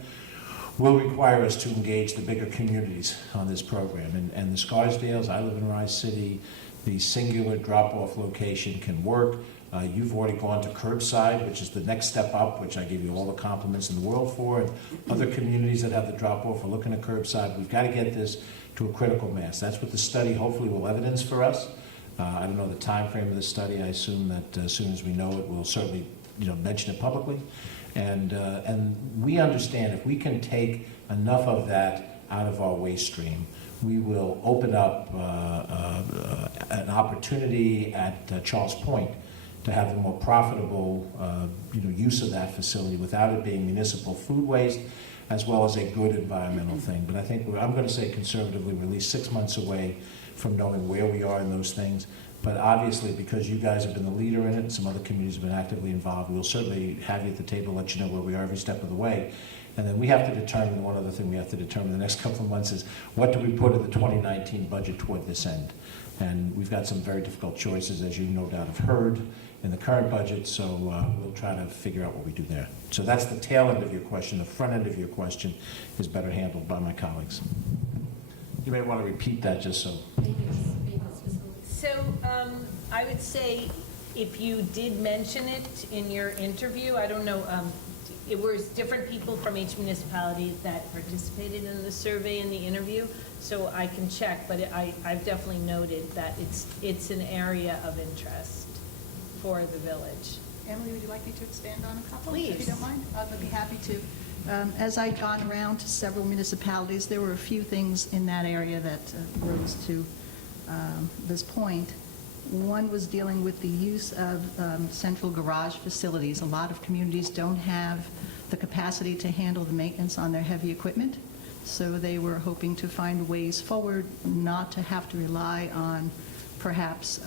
will require us to engage the bigger communities on this program. And the Scarsdales, I live in Rise City, the singular drop-off location can work. You've already gone to curbside, which is the next step up, which I give you all the compliments in the world for. And other communities that have the drop-off are looking at curbside. We've got to get this to a critical mass. That's what the study hopefully will evidence for us. I don't know the time frame of this study. I assume that as soon as we know it, we'll certainly mention it publicly. And we understand if we can take enough of that out of our waste stream, we will open up an opportunity at Charles Point to have a more profitable use of that facility without it being municipal food waste, as well as a good environmental thing. But I think I'm going to say conservatively, we're at least 6 months away from knowing where we are in those things. But obviously, because you guys have been the leader in it, and some other communities have been actively involved, we'll certainly have you at the table, let you know where we are every step of the way. And then we have to determine, one other thing we have to determine the next couple of months is, what do we put in the 2019 budget toward this end? And we've got some very difficult choices, as you no doubt have heard, in the current budget, so we'll try to figure out what we do there. So that's the tail end of your question. The front end of your question is better handled by my colleagues. You may want to repeat that just so. So I would say if you did mention it in your interview, I don't know, it was different people from each municipality that participated in the survey and the interview, so I can check, but I've definitely noted that it's an area of interest for the village. Emily, would you like me to expand on a couple? Please. If you don't mind, I'd be happy to. As I'd gone around to several municipalities, there were a few things in that area that rose to this point. One was dealing with the use of central garage facilities. A lot of communities don't have the capacity to handle the maintenance on their heavy equipment, so they were hoping to find ways forward not to have to rely on perhaps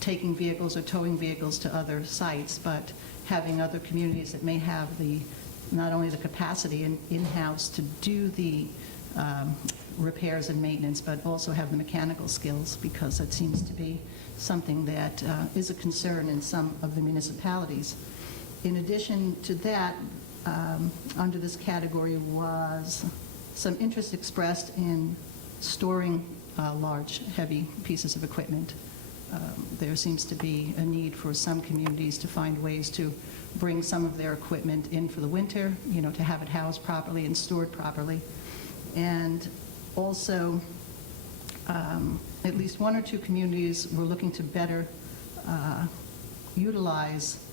taking vehicles or towing vehicles to other sites, but having other communities that may have not only the capacity in-house to do the repairs and maintenance, but also have the mechanical skills, because it seems to be something that is a concern in some of the municipalities. In addition to that, under this category was some interest expressed in storing large, heavy pieces of equipment. There seems to be a need for some communities to find ways to bring some of their equipment in for the winter, to have it housed properly and stored properly. And also, at least one or two communities were looking to better utilize,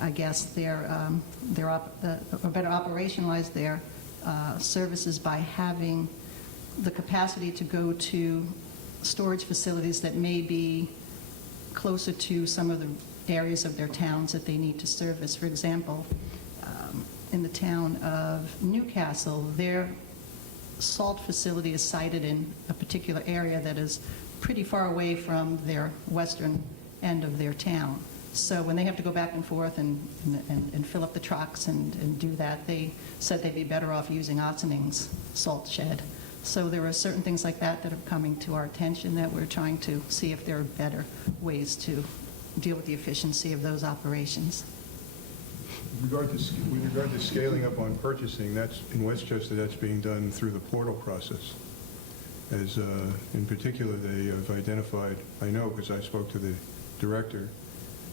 I guess, or better operationalize their services by having the capacity to go to storage facilities that may be closer to some of the areas of their towns that they need to service. For example, in the town of Newcastle, their salt facility is sited in a particular area that is pretty far away from their western end of their town. So when they have to go back and forth and fill up the trucks and do that, they said they'd be better off using Ottening's salt shed. So there are certain things like that that are coming to our attention that we're trying to see if there are better ways to deal with the efficiency of those operations. With regard to scaling up on purchasing, that's in Westchester, that's being done through the portal process. As in particular, they have identified, I know because I spoke to the director,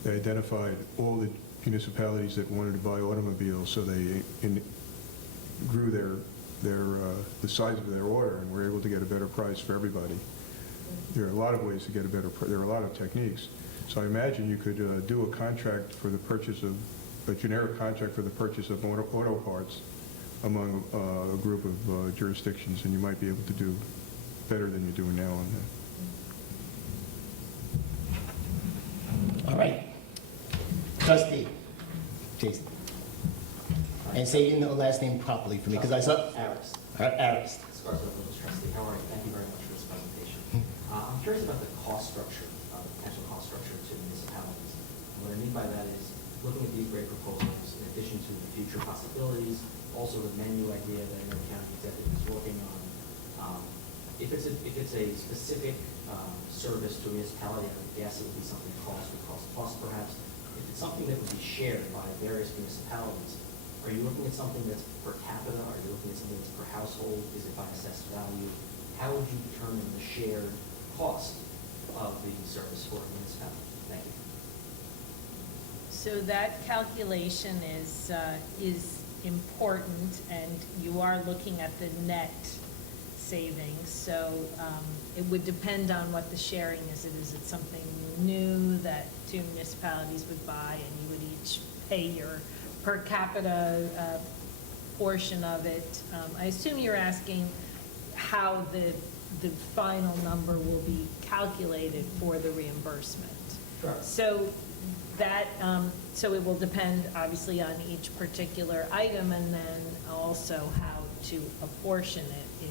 they identified all the municipalities that wanted to buy automobiles, so they grew the size of their order and were able to get a better price for everybody. There are a lot of ways to get a better price. There are a lot of techniques. So I imagine you could do a contract for the purchase of, a generic contract for the purchase of auto parts among a group of jurisdictions, and you might be able to do better than you're doing now on that. All right. Trustee Jason. And say your last name properly for me, because I saw Aris. Aris. Scarsdale Village Trustee. How are you? Thank you very much for this presentation. I'm curious about the cost structure, potential cost structure to municipalities. What I mean by that is looking at these great proposals, in addition to the future possibilities, also the menu idea that I know the county executive is working on. If it's a specific service to a municipality, I would guess it would be something cost would cost plus perhaps. If it's something that would be shared by various municipalities, are you looking at something that's per capita? Are you looking at something that's per household? Is it by assessed value? How would you determine the shared cost of the service for a municipality? Thank you. So that calculation is important, and you are looking at the net savings. So it would depend on what the sharing is. Is it something new that two municipalities would buy, and you would each pay your per capita portion of it? I assume you're asking how the final number will be calculated for the reimbursement. Sure. So that, so it will depend obviously on each particular item, and then also how to apportion it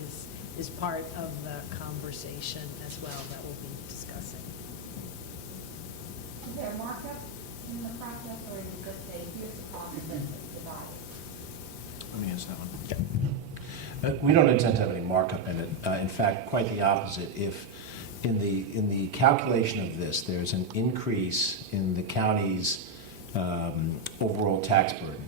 is part of the conversation as well that we'll be discussing. Is there a markup in the process, or is it just say, here's the cost and it's divided? Let me answer that one. We don't intend to have any markup in it. In fact, quite the opposite. If in the calculation of this, there's an increase in the county's overall tax burden,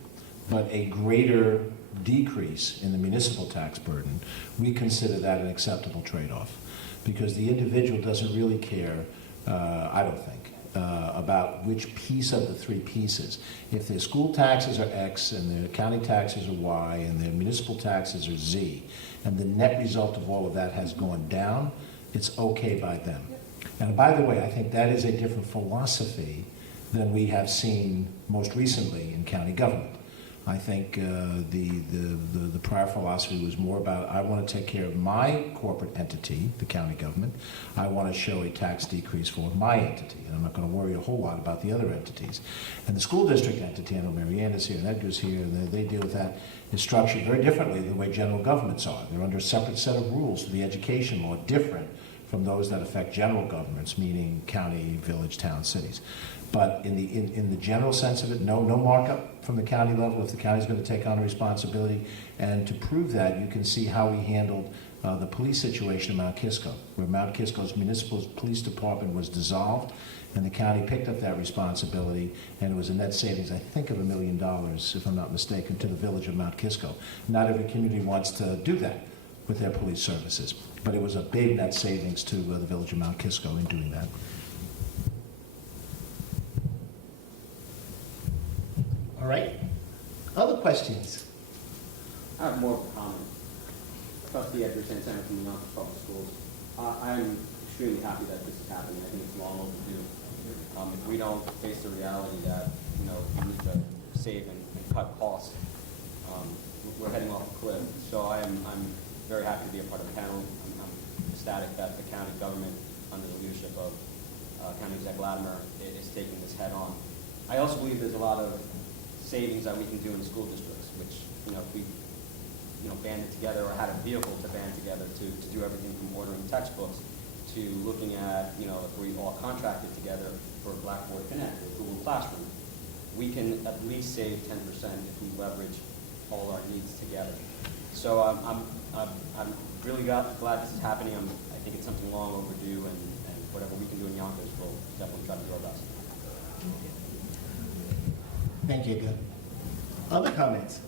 but a greater decrease in the municipal tax burden, we consider that an acceptable trade-off, because the individual doesn't really care, I don't think, about which piece of the three pieces. If their school taxes are X and their county taxes are Y and their municipal taxes are Z, and the net result of all of that has gone down, it's okay by them. And by the way, I think that is a different philosophy than we have seen most recently in county government. I think the prior philosophy was more about, I want to take care of my corporate entity, the county government. I want to show a tax decrease for my entity, and I'm not going to worry a whole lot about the other entities. And the school district entity, I know Mary Ann is here and Edgar's here, and they deal with that, is structured very differently than the way general governments are. They're under a separate set of rules for the education law, different from those that affect general governments, meaning county, village, town, cities. But in the general sense of it, no markup from the county level if the county's going to take on a responsibility. And to prove that, you can see how we handled the police situation in Mount Kisco, where Mount Kisco's municipal police department was dissolved, and the county picked up that responsibility, and it was a net savings, I think, of $1 million, if I'm not mistaken, to the village of Mount Kisco. Not every community wants to do that with their police services, but it was a big net savings to the village of Mount Kisco in doing that. All right. Other questions? I have more of a comment. Trustee Edgar Santana from the Yonkers Public Schools. I'm extremely happy that this is happening. I think it's long overdue. If we don't face the reality that, we need to save and cut costs, we're heading off a cliff. So I'm very happy to be a part of the panel. I'm ecstatic that the county government, under the leadership of County Exec Latimer, is taking this head on. I also believe there's a lot of savings that we can do in school districts, which, if we, banded together or had a vehicle to band together to do everything from ordering textbooks to looking at, if we all contracted together for Blackboard Connect or Google Classroom, we can at least save 10% if we leverage all our needs together. So I'm really glad this is happening. I think it's something long overdue, and whatever we can do in Yonkers, we'll definitely try to do our best. Thank you, good. Other comments?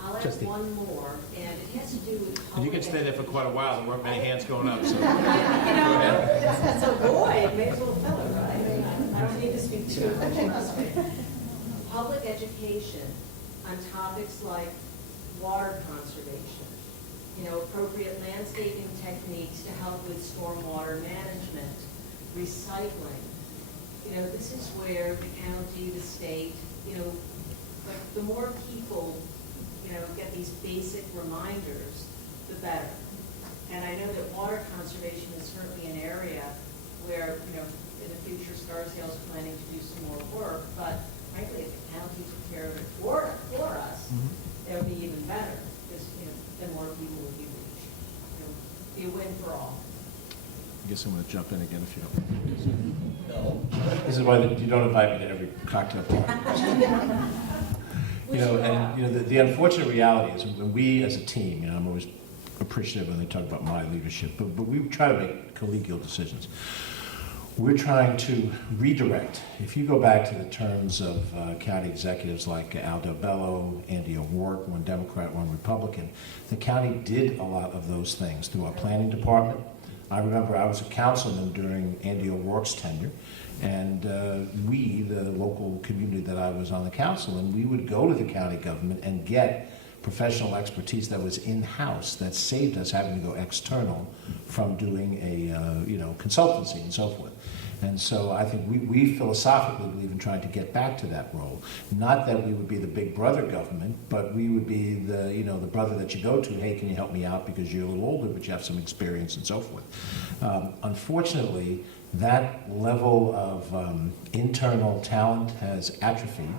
I'll add Trustee. one more, and it has to do with public. And you can stay there for quite a while. There weren't many hands going up, so. That's a boy, may as well fill it, right? I don't need to speak too much, trust me. Public education on topics like water conservation, appropriate landscaping techniques to help with stormwater management, recycling. This is where the county, the state, but the more people, get these basic reminders, the better. And I know that water conservation is certainly an area where, in the future, Scarsdale's planning to do some more work, but frankly, if the county took care of it for us, that would be even better, because, then more people would be reached. Be a win for all. I guess I'm going to jump in again if you don't. No. This is why you don't invite me to every cocktail party. The unfortunate reality is when we as a team, I'm always appreciative when they talk about my leadership, but we try to make collegial decisions. We're trying to redirect. If you go back to the terms of county executives like Aldo Bello, Andy O'Rourke, one Democrat, one Republican, the county did a lot of those things through our planning department, I remember I was a councilman during Andy O'Rourke's tenure, and we, the local community that I was on the council, and we would go to the county government and get professional expertise that was in-house that saved us having to go external from doing a consultancy and so forth. And so I think we philosophically believe in trying to get back to that role. Not that we would be the big brother government, but we would be the brother that you go to, hey, can you help me out because you're a little older, but you have some experience and so forth. Unfortunately, that level of internal talent has atrophied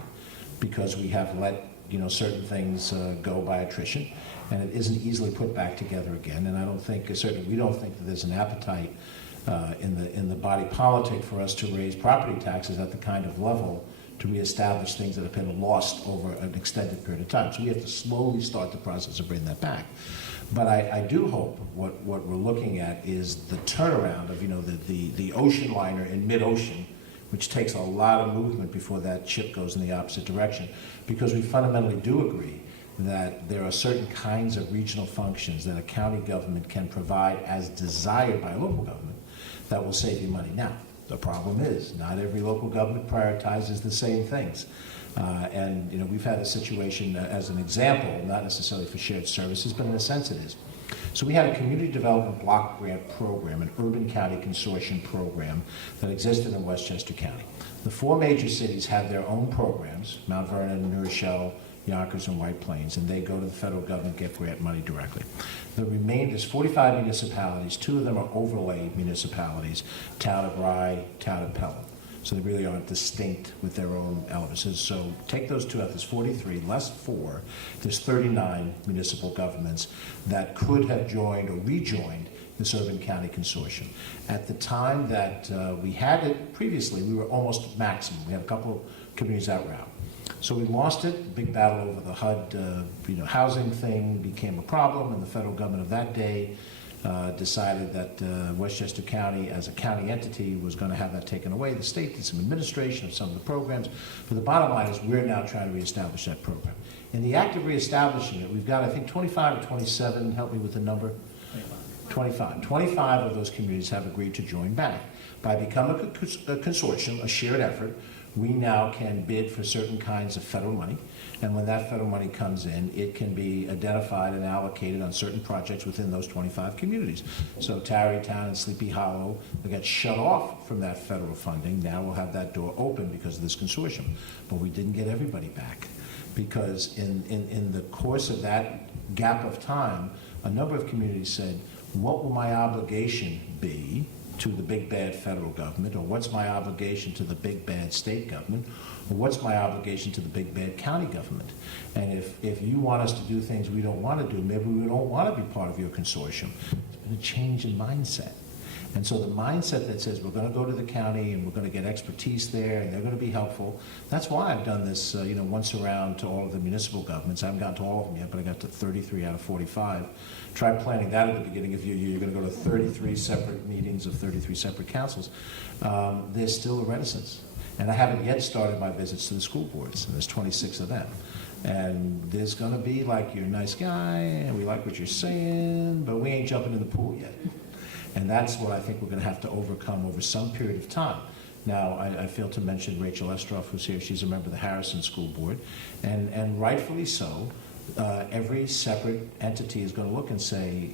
because we have let certain things go by attrition, and it isn't easily put back together again. And I don't think, certainly we don't think that there's an appetite in the body politic for us to raise property taxes at the kind of level to reestablish things that have been lost over an extended period of time. So we have to slowly start the process of bringing that back. But I do hope what we're looking at is the turnaround of the ocean liner in mid-ocean, which takes a lot of movement before that ship goes in the opposite direction, because we fundamentally do agree that there are certain kinds of regional functions that a county government can provide as desired by a local government that will save you money. Now, the problem is not every local government prioritizes the same things. And we've had a situation as an example, not necessarily for shared services, but in a sense it is. So we had a community development block grant program, an urban county consortium program that existed in Westchester County. The 4 major cities had their own programs, Mount Vernon, New Rochelle, Yonkers, and White Plains, and they go to the federal government, get grant money directly. The remainder is 45 municipalities. 2 of them are overlay municipalities, Town of Rye, Town of Pelham. So they really aren't distinct with their own elements. So take those 2 out, there's 43, less 4, there's 39 municipal governments that could have joined or rejoined this urban county consortium. At the time that we had it previously, we were almost maximum. We had a couple of communities out route. So we lost it. Big battle over the HUD, housing thing became a problem, and the federal government of that day decided that Westchester County, as a county entity, was going to have that taken away. The state did some administration of some of the programs, but the bottom line is we're now trying to reestablish that program. In the act of reestablishing it, we've got, I think, 25 or 27, help me with the number? 25. 25 of those communities have agreed to join back. By becoming a consortium, a shared effort, we now can bid for certain kinds of federal money, and when that federal money comes in, it can be identified and allocated on certain projects within those 25 communities. So Tarrytown and Sleepy Hollow, they got shut off from that federal funding. Now we'll have that door open because of this consortium. But we didn't get everybody back, because in the course of that gap of time, a number of communities said, what will my obligation be to the big bad federal government, or what's my obligation to the big bad state government, or what's my obligation to the big bad county government? And if you want us to do things we don't want to do, maybe we don't want to be part of your consortium. There's been a change in mindset. And so the mindset that says we're going to go to the county and we're going to get expertise there and they're going to be helpful, that's why I've done this once around to all of the municipal governments. I haven't gotten to all of them yet, but I got to 33 out of 45. Try planning that at the beginning of your year. You're going to go to 33 separate meetings of 33 separate councils. There's still a reticence. And I haven't yet started my visits to the school boards, and there's 26 of them. And there's going to be like, you're a nice guy, and we like what you're saying, but we ain't jumping in the pool yet. And that's what I think we're going to have to overcome over some period of time. Now, I failed to mention Rachel Estroff, who's here. She's a member of the Harrison School Board, and rightfully so. Every separate entity is going to look and say,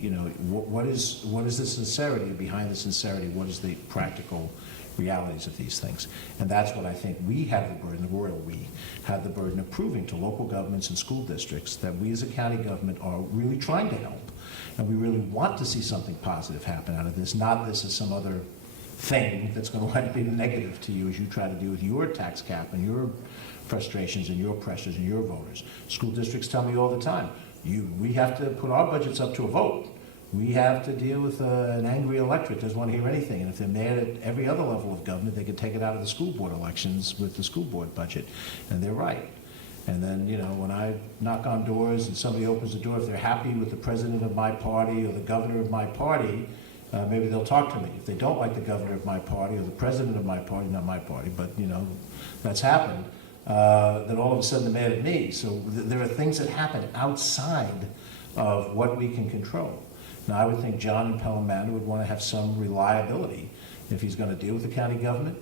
what is the sincerity behind the sincerity? What is the practical realities of these things? And that's what I think we have the burden, the royal we, have the burden of proving to local governments and school districts that we as a county government are really trying to help. And we really want to see something positive happen out of this, not this as some other thing that's going to wind up being negative to you as you try to deal with your tax cap and your frustrations and your pressures and your voters. School districts tell me all the time, we have to put our budgets up to a vote. We have to deal with an angry electorate that doesn't want to hear anything. And if they're mad at every other level of government, they can take it out of the school board elections with the school board budget. And they're right. And then, when I knock on doors and somebody opens the door, if they're happy with the president of my party or the governor of my party, maybe they'll talk to me. If they don't like the governor of my party or the president of my party, not my party, but, that's happened, then all of a sudden they're mad at me. So there are things that happen outside of what we can control. Now, I would think John in Pelham would want to have some reliability if he's going to deal with the county government.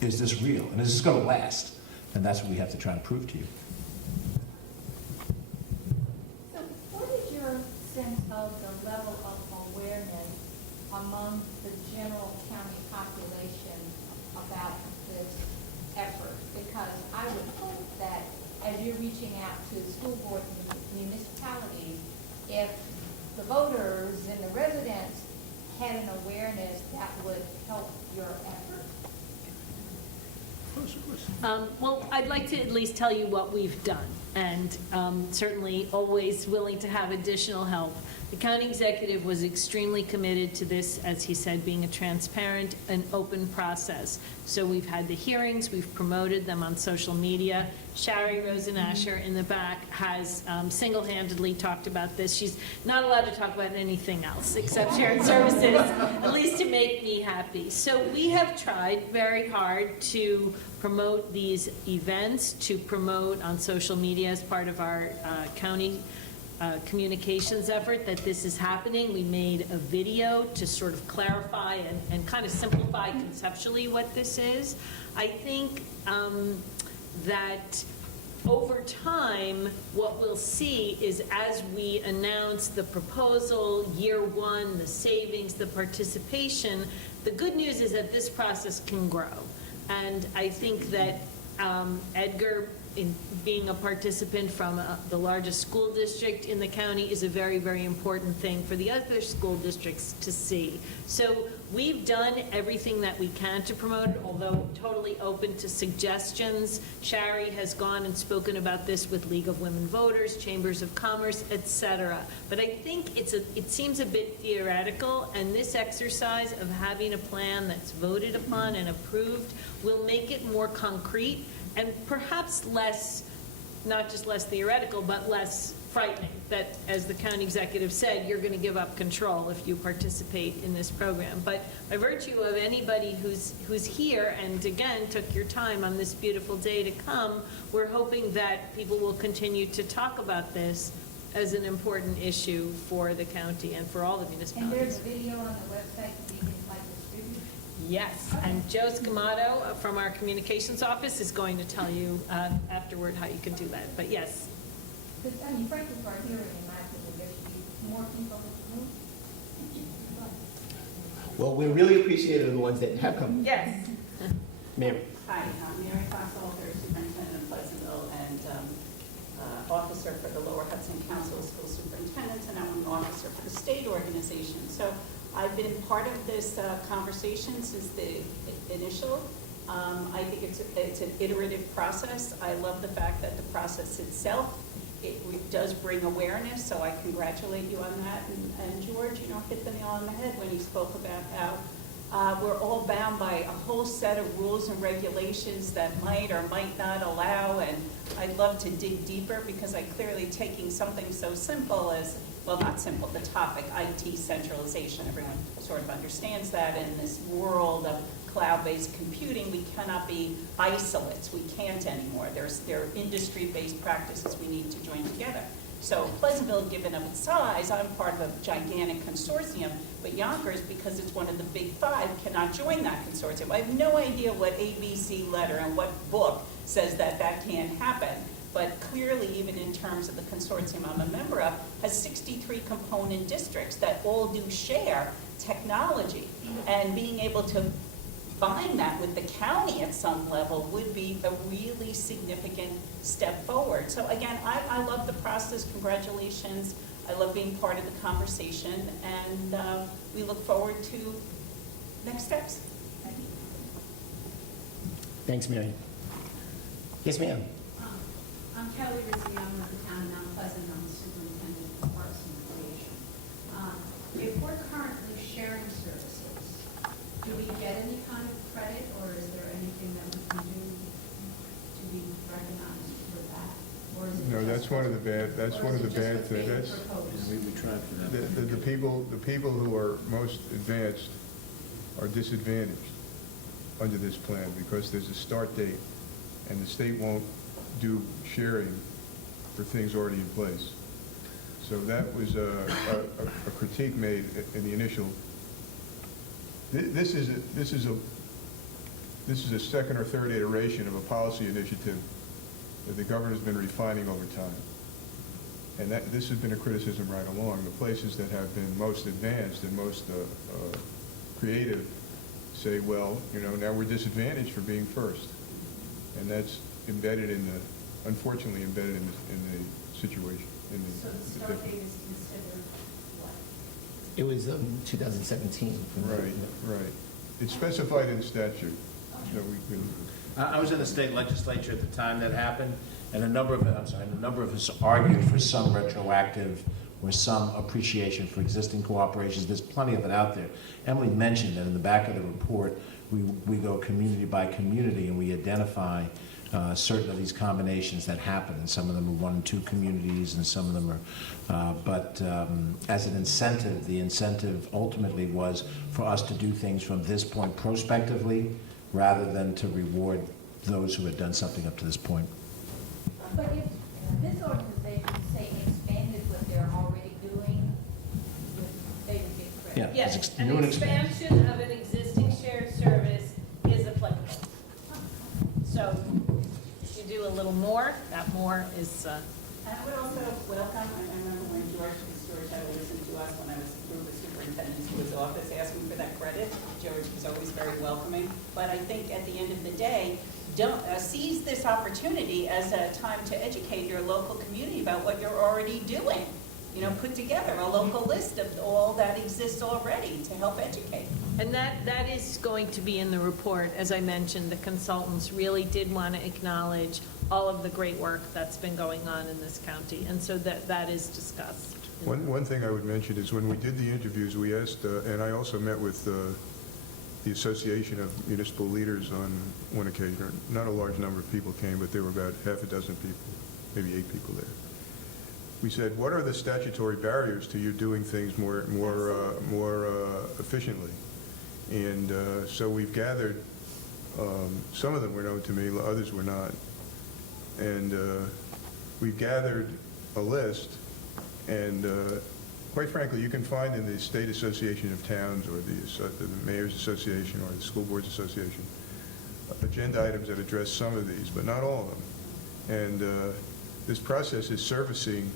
Is this real? And is this going to last? And that's what we have to try and prove to you. So what is your sense of the level of awareness among the general county population about this effort? Because I would hope that as you're reaching out to school boards and municipalities, if the voters and the residents had an awareness, that would help your effort. Well, I'd like to at least tell you what we've done, and certainly always willing to have additional help. The county executive was extremely committed to this, as he said, being a transparent and open process. So we've had the hearings, we've promoted them on social media. Shari Rosenasher in the back has single-handedly talked about this. She's not allowed to talk about anything else except shared services, at least to make me happy. So we have tried very hard to promote these events, to promote on social media as part of our county communications effort that this is happening. We made a video to sort of clarify and kind of simplify conceptually what this is. I think that over time, what we'll see is as we announce the proposal, year one, the savings, the participation, the good news is that this process can grow. And I think that Edgar, in being a participant from the largest school district in the county, is a very, very important thing for the other school districts to see. So we've done everything that we can to promote it, although totally open to suggestions. Shari has gone and spoken about this with League of Women Voters, Chambers of Commerce, et cetera. But I think it seems a bit theoretical, and this exercise of having a plan that's voted upon and approved will make it more concrete and perhaps less, not just less theoretical, but less frightening, that, as the county executive said, you're going to give up control if you participate in this program. But by virtue of anybody who's here, and again, took your time on this beautiful day to come, we're hoping that people will continue to talk about this as an important issue for the county and for all the And municipalities. there's a video on the website that you can distribute. Yes, and Joe Scamato from our communications office is going to tell you afterward how you can do that. But yes. Because, I mean, frankly, for our hearing, in my opinion, there should be more people in the room. Well, we're really appreciative of the ones that have come. Yes. Mary. Hi, I'm Mary Foxalter, Superintendent of Pleasantville and officer for the Lower Hudson Council of School Superintendents, and I'm an officer for the state organization. So I've been part of this conversation since the initial. I think it's an iterative process. I love the fact that the process itself, it does bring awareness, so I congratulate you on that. And George, hit the nail on the head when he spoke about how we're all bound by a whole set of rules and regulations that might or might not allow, and I'd love to dig deeper because I'm clearly taking something so simple as, well, not simple, the topic, IT centralization. Everyone sort of understands that in this world of cloud-based computing, we cannot be isolates. We can't anymore. There are industry-based practices we need to join together. So Pleasantville, given of its size, I'm part of a gigantic consortium, but Yonkers, because it's one of the big five, cannot join that consortium. I have no idea what ABC letter and what book says that that can't happen. But clearly, even in terms of the consortium I'm a member of, has 63 component districts that all do share technology. And being able to bind that with the county at some level would be a really significant step forward. So again, I love the process. Congratulations. I love being part of the conversation, and we look forward to next steps. Thanks, Mary. Yes, ma'am. I'm Kelly Rizzi. I'm with the town of Mount Pleasant. I'm the superintendent of Parks and Recreation. If we're currently sharing services, do we get any kind of credit, or is there anything that we can do to be recognized for that? Or is it No, just that's one of the bad, that's or one is of the it just bad what's things. being That's, proposed? We tried for that. the people who are most advanced are disadvantaged under this plan because there's a start date, and the state won't do sharing for things already in place. So that was a critique made in the initial. This is a second or third iteration of a policy initiative that the governor's been refining over time. And this has been a criticism right along. The places that have been most advanced and most creative say, well, now we're disadvantaged for being first. And that's unfortunately embedded in the situation. So the start date is considered what? It was 2017. Right. It's specified in statute, so we can. I was in the state legislature at the time that happened, and a number of us argued for some retroactive or some appreciation for existing cooperations. There's plenty of it out there. Emily mentioned that in the back of the report, we go community by community and we identify certain of these combinations that happen, and some of them are 1 and 2 communities, and some of them are, but as an incentive, the incentive ultimately was for us to do things from this point prospectively, rather than to reward those who had done something up to this point. But if this organization, say, expanded what they're already doing, they would get credit. Yeah. Yes, It's an new and expanded. expansion of an existing shared service is applicable. So if you do a little more, that more is, And I would also welcome, I remember when George had to listen to us when I was through the superintendent to his office asking for that credit. George was always very welcoming. But I think at the end of the day, don't seize this opportunity as a time to educate your local community about what you're already doing. Put together a local list of all that exists already to help educate. and that is going to be in the report. As I mentioned, the consultants really did want to acknowledge all of the great work that's been going on in this county, and so that is discussed. One thing I would mention is when we did the interviews, we asked, and I also met with the Association of Municipal Leaders on one occasion. Not a large number of people came, but there were about half a dozen people, maybe 8 people there. We said, what are the statutory barriers to you doing things more efficiently? And so we've gathered, some of them were known to me, others were not. And we've gathered a list, and quite frankly, you can find in the State Association of Towns or the Mayor's Association or the School Boards Association agenda items that address some of these, but not all of them. And this process is servicing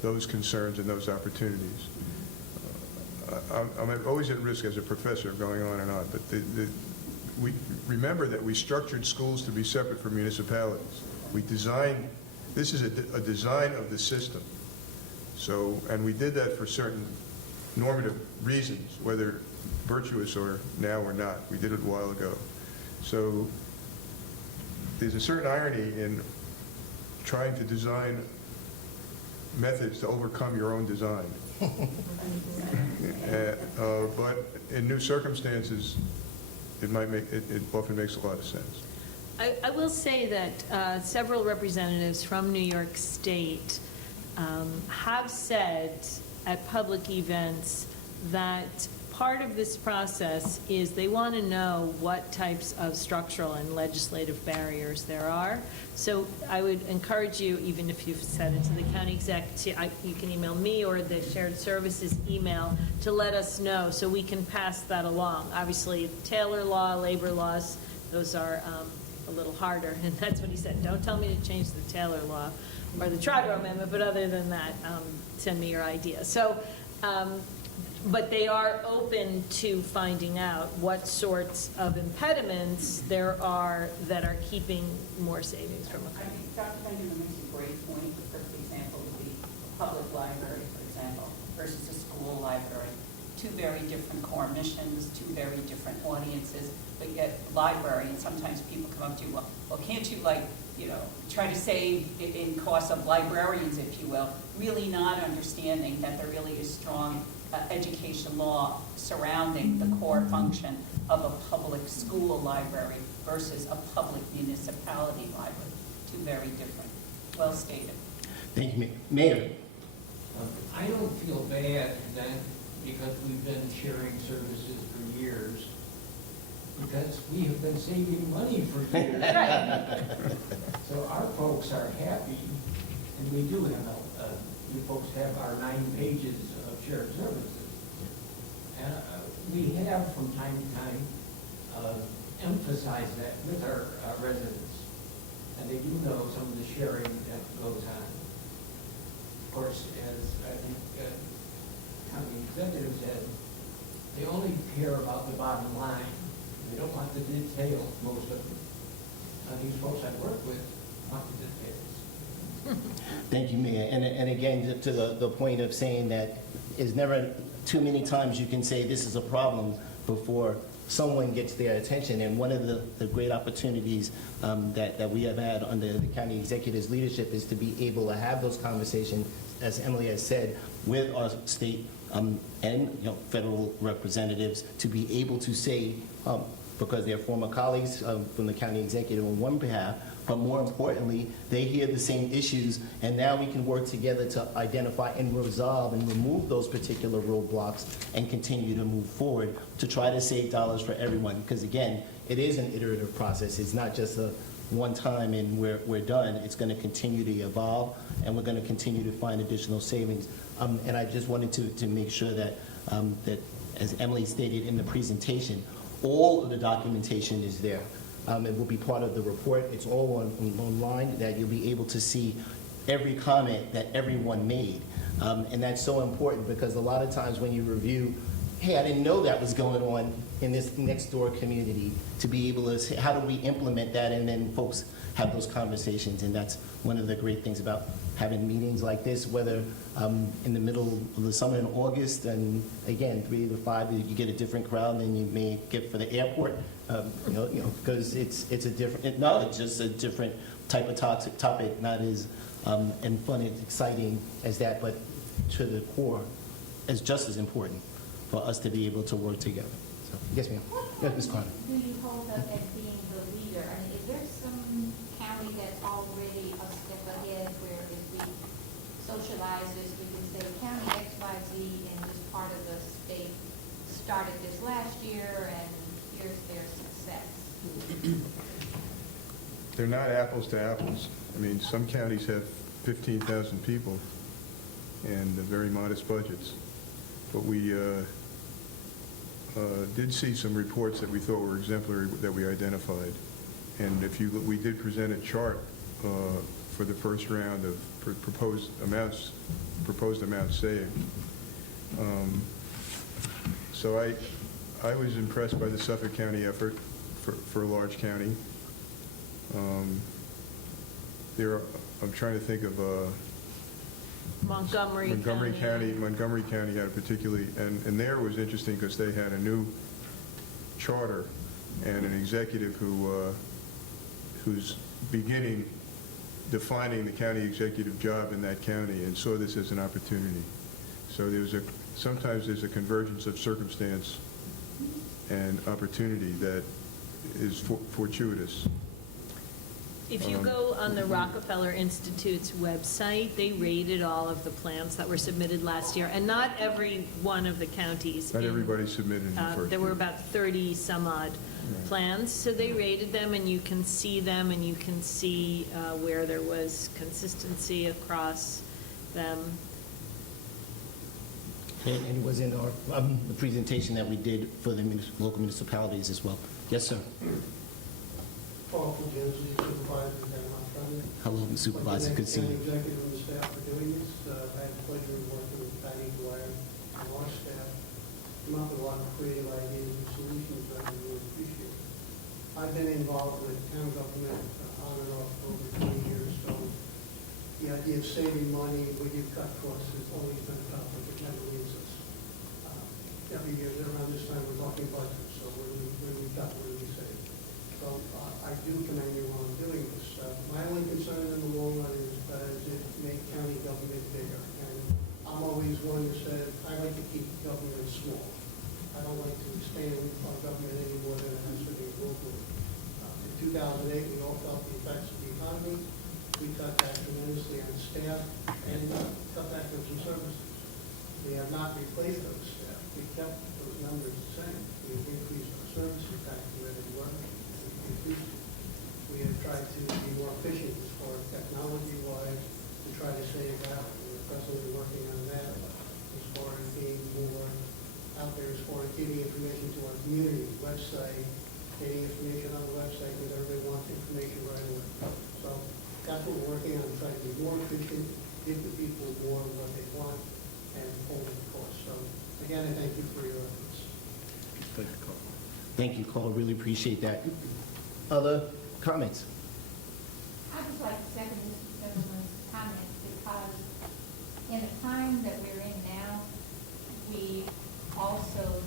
those concerns and those opportunities. I'm always at risk as a professor of going on and on, but we remember that we structured schools to be separate from municipalities. We designed, this is a design of the system. So, and we did that for certain normative reasons, whether virtuous or now or not. We did it a while ago. So there's a certain irony in trying to design methods to overcome your own design. But in new circumstances, it often makes a lot of sense. I will say that several representatives from New York State have said at public events that part of this process is they want to know what types of structural and legislative barriers there are. So I would encourage you, even if you've said it to the county exec, you can email me or the shared services email to let us know so we can pass that along. Obviously, Taylor law, labor laws, those are a little harder, and that's what he said. Don't tell me to change the Taylor law or the Tribal Amendment, but other than that, send me your idea. So, but they are open to finding out what sorts of impediments there are that are keeping more savings from I occurring. think Dr. Benjamin makes a great point. The perfect example would be a public library, for example, versus a school library. 2 very different core missions, 2 very different audiences, but yet library, and sometimes people come up to you, well, can't you try to save in costs of librarians, if you will, really not understanding that there really is strong education law surrounding the core function of a public school library versus a public municipality library. 2 very different. Well stated. Thank you, Mayor. I don't feel bad then because we've been sharing services for years, because we have been saving money for years. So our folks are happy, and we do have you folks have our 9 pages of shared services. And we have from time to time emphasized that with our residents. And they do know some of the sharing that goes on. Of course, as I think county executive said, they only care about the bottom line. They don't want the details, most of them. These folks I work with want the details. Thank you, Mayor. And again, to the point of saying that is never too many times you can say this is a problem before someone gets their attention. And one of the great opportunities that we have had under the county executive's leadership is to be able to have those conversations, as Emily has said, with our state and federal representatives to be able to say, because they're former colleagues from the county executive on one behalf, but more importantly, they hear the same issues, and now we can work together to identify and resolve and remove those particular roadblocks and continue to move forward to try to save dollars for everyone. Because again, it is an iterative process. It's not just a one time and we're done. It's going to continue to evolve, and we're going to continue to find additional savings. And I just wanted to make sure that, that, as Emily stated in the presentation, all of the documentation is there. It will be part of the report. It's all online, that you'll be able to see every comment that everyone made. And that's so important, because a lot of times when you review, hey, I didn't know that was going on in this next door community, to be able to say, how do we implement that? And then folks have those conversations. And that's one of the great things about having meetings like this, whether in the middle of the summer in August, and again, 3 to 5, you get a different crowd than you may get for the airport, because it's a different, it's just a different type of topic, not as and fun and exciting as that, but to the core, is just as important for us to be able to work together. So, yes, ma'am. Yes, Ms. Carter. Do you hold up as being the leader? I mean, is there some county that's already a step ahead, where if we socialize this, we can say county XYZ in this part of the state started this last year, and here's their success? They're not apples to apples. I mean, some counties have 15,000 people and very modest budgets. But we did see some reports that we thought were exemplary that we identified. And we did present a chart for the first round of proposed amounts saved. So I was impressed by the Suffolk County effort for a large county. I'm trying to think of Montgomery County. Montgomery County had a particularly, and there was interesting because they had a new charter and an executive who's beginning defining the county executive job in that county, and saw this as an opportunity. So sometimes there's a convergence of circumstance and opportunity that is fortuitous. If you go on the Rockefeller Institute's website, they rated all of the plans that were submitted last year, and not every one of the counties. Not everybody submitted in the first There were year. about 30 some odd plans, so they rated them, and you can see them, and you can see where there was consistency across them. And it was in our the presentation that we did for the local municipalities as well. Yes, sir. Paul Fugenzi, supervisor in Montgomery. Hello, Supervisor. Good to see you. Thank the executive and the staff for doing this. I had the pleasure of working with Patty Dwyer and our staff. Come up with a lot of creative ideas and solutions that I really appreciate. I've been involved with town government on and off for over 20 years, so the idea of saving money when you cut costs has always been a topic. It never leaves us. Every year around this time, we're talking budget, so when we cut, what do we save? So I do commend you on doing this. My only concern in the long run is it make county government bigger. And I'm always one who said, I like to keep government small. I don't like to expand our government any more than it has to be locally. In 2008, we all felt the effects of the economy. We cut back tremendously on staff and cut back on some services. We have not replaced those staff. We kept those numbers the same. We've increased our services back to where they were. We have tried to be more efficient as far as technology-wise to try to save out. presently working on that as far as being more out there as far as giving information to our community website, getting information on the website because everybody wants information right away. So that's what we're working on, trying to be more efficient, give the people more of what they want and hold the cost. So again, I thank you for your efforts. Thank you, Carl, really appreciate that. Other comments? I'd just like to second Mr. Timmerman's comments because in the time that we're in now, we also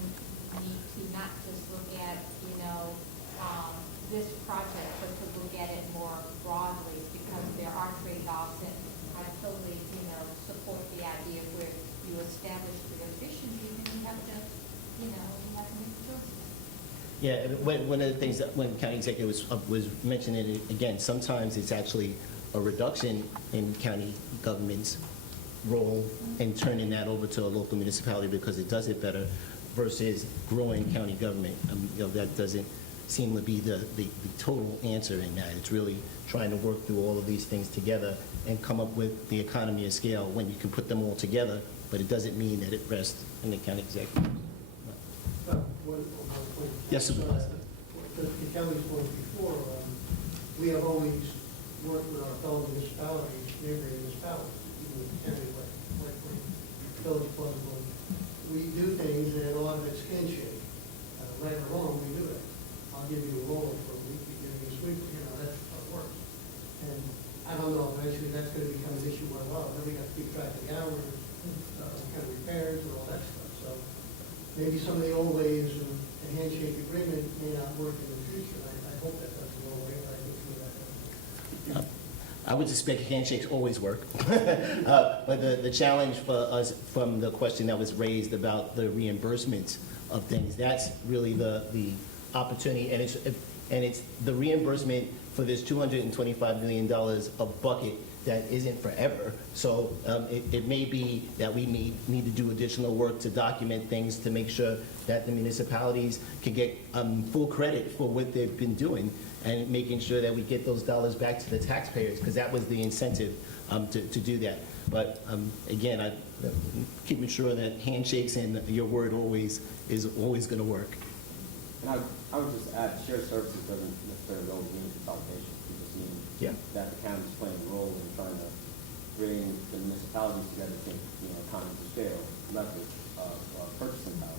need to not just look at, this project, but to look at it more broadly because there are trade-offs and I totally, support the idea where you establish the efficiency and you have to, you have to make choices. Yeah, and one of the things that when county executive was mentioning it again, sometimes it's actually a reduction in county government's role and turning that over to a local municipality because it does it better versus growing county government. That doesn't seem to be the total answer in that. It's really trying to work through all of these things together and come up with the economy of scale when you can put them all together, but it doesn't mean that it rests in the county executive. Yes, sir. To Kelly's point before, we have always worked with our fellow municipalities, neighboring municipalities, even with the county, like Village Pleasantville. We do things and a lot of it's handshake. Right or wrong, we do it. I'll give you a roll for a week, you give me a sweep, that's how it works. And I don't know, eventually that's going to become an issue as well. Then we got to keep track of the hours, kind of repairs and all that stuff. So maybe some of the old ways and handshake agreement may not work in the future. I hope that doesn't go away, but I think that does. I would suspect handshakes always work. But the challenge for us from the question that was raised about the reimbursements of things, that's really the opportunity, and it's the reimbursement for this $225 million of bucket that isn't forever. So it may be that we need to do additional work to document things to make sure that the municipalities can get full credit for what they've been doing and making sure that we get those dollars back to the taxpayers because that was the incentive to do that. But again, I keep sure that handshakes and your word is always going to work. And I would just add, shared services doesn't necessarily always mean consolidation. It just means that the county is playing a role in trying to bring the municipalities together to think, economies of scale, leverage, purchasing power.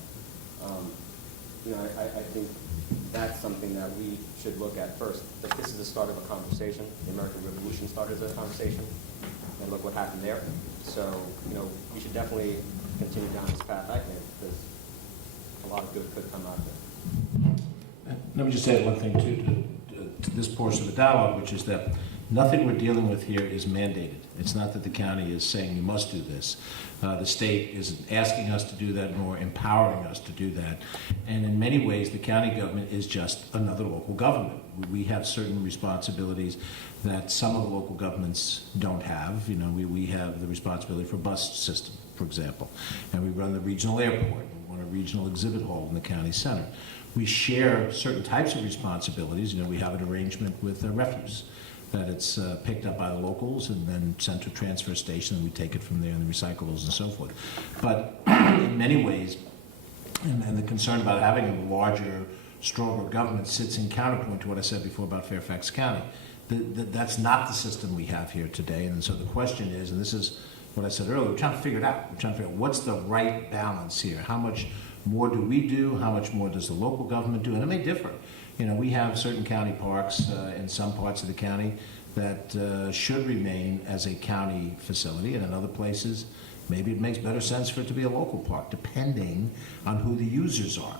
I think that's something that we should look at first. That this is the start of a conversation. The American Revolution started as a conversation, and look what happened there. So, we should definitely continue down this path, I think, because a lot of good could come out of it. Let me just add one thing, too, to this portion of the dialogue, which is that nothing we're dealing with here is mandated. It's not that the county is saying you must do this. The state isn't asking us to do that nor empowering us to do that. And in many ways, the county government is just another local government. We have certain responsibilities that some of the local governments don't have. We have the responsibility for bus system, for example, and we run the regional airport, we run a regional exhibit hall in the county center. We share certain types of responsibilities. We have an arrangement with refuse, that it's picked up by the locals and then sent to a transfer station, and we take it from there and the recyclables and so forth. But in many ways, and the concern about having a larger, stronger government sits in counterpoint to what I said before about Fairfax County. That's not the system we have here today. And so the question is, and this is what I said earlier, we're trying to figure it out. We're trying to figure out what's the right balance here. How much more do we do? How much more does the local government do? And it may differ. We have certain county parks in some parts of the county that should remain as a county facility, and in other places, maybe it makes better sense for it to be a local park, depending on who the users are.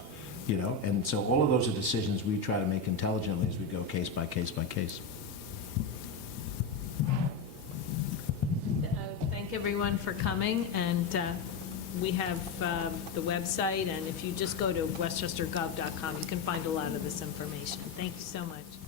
And so all of those are decisions we try to make intelligently as we go case by case by case. Thank everyone for coming, and we have the website, and if you just go to westchestergov.com, you can find a lot of this information. Thank you so much.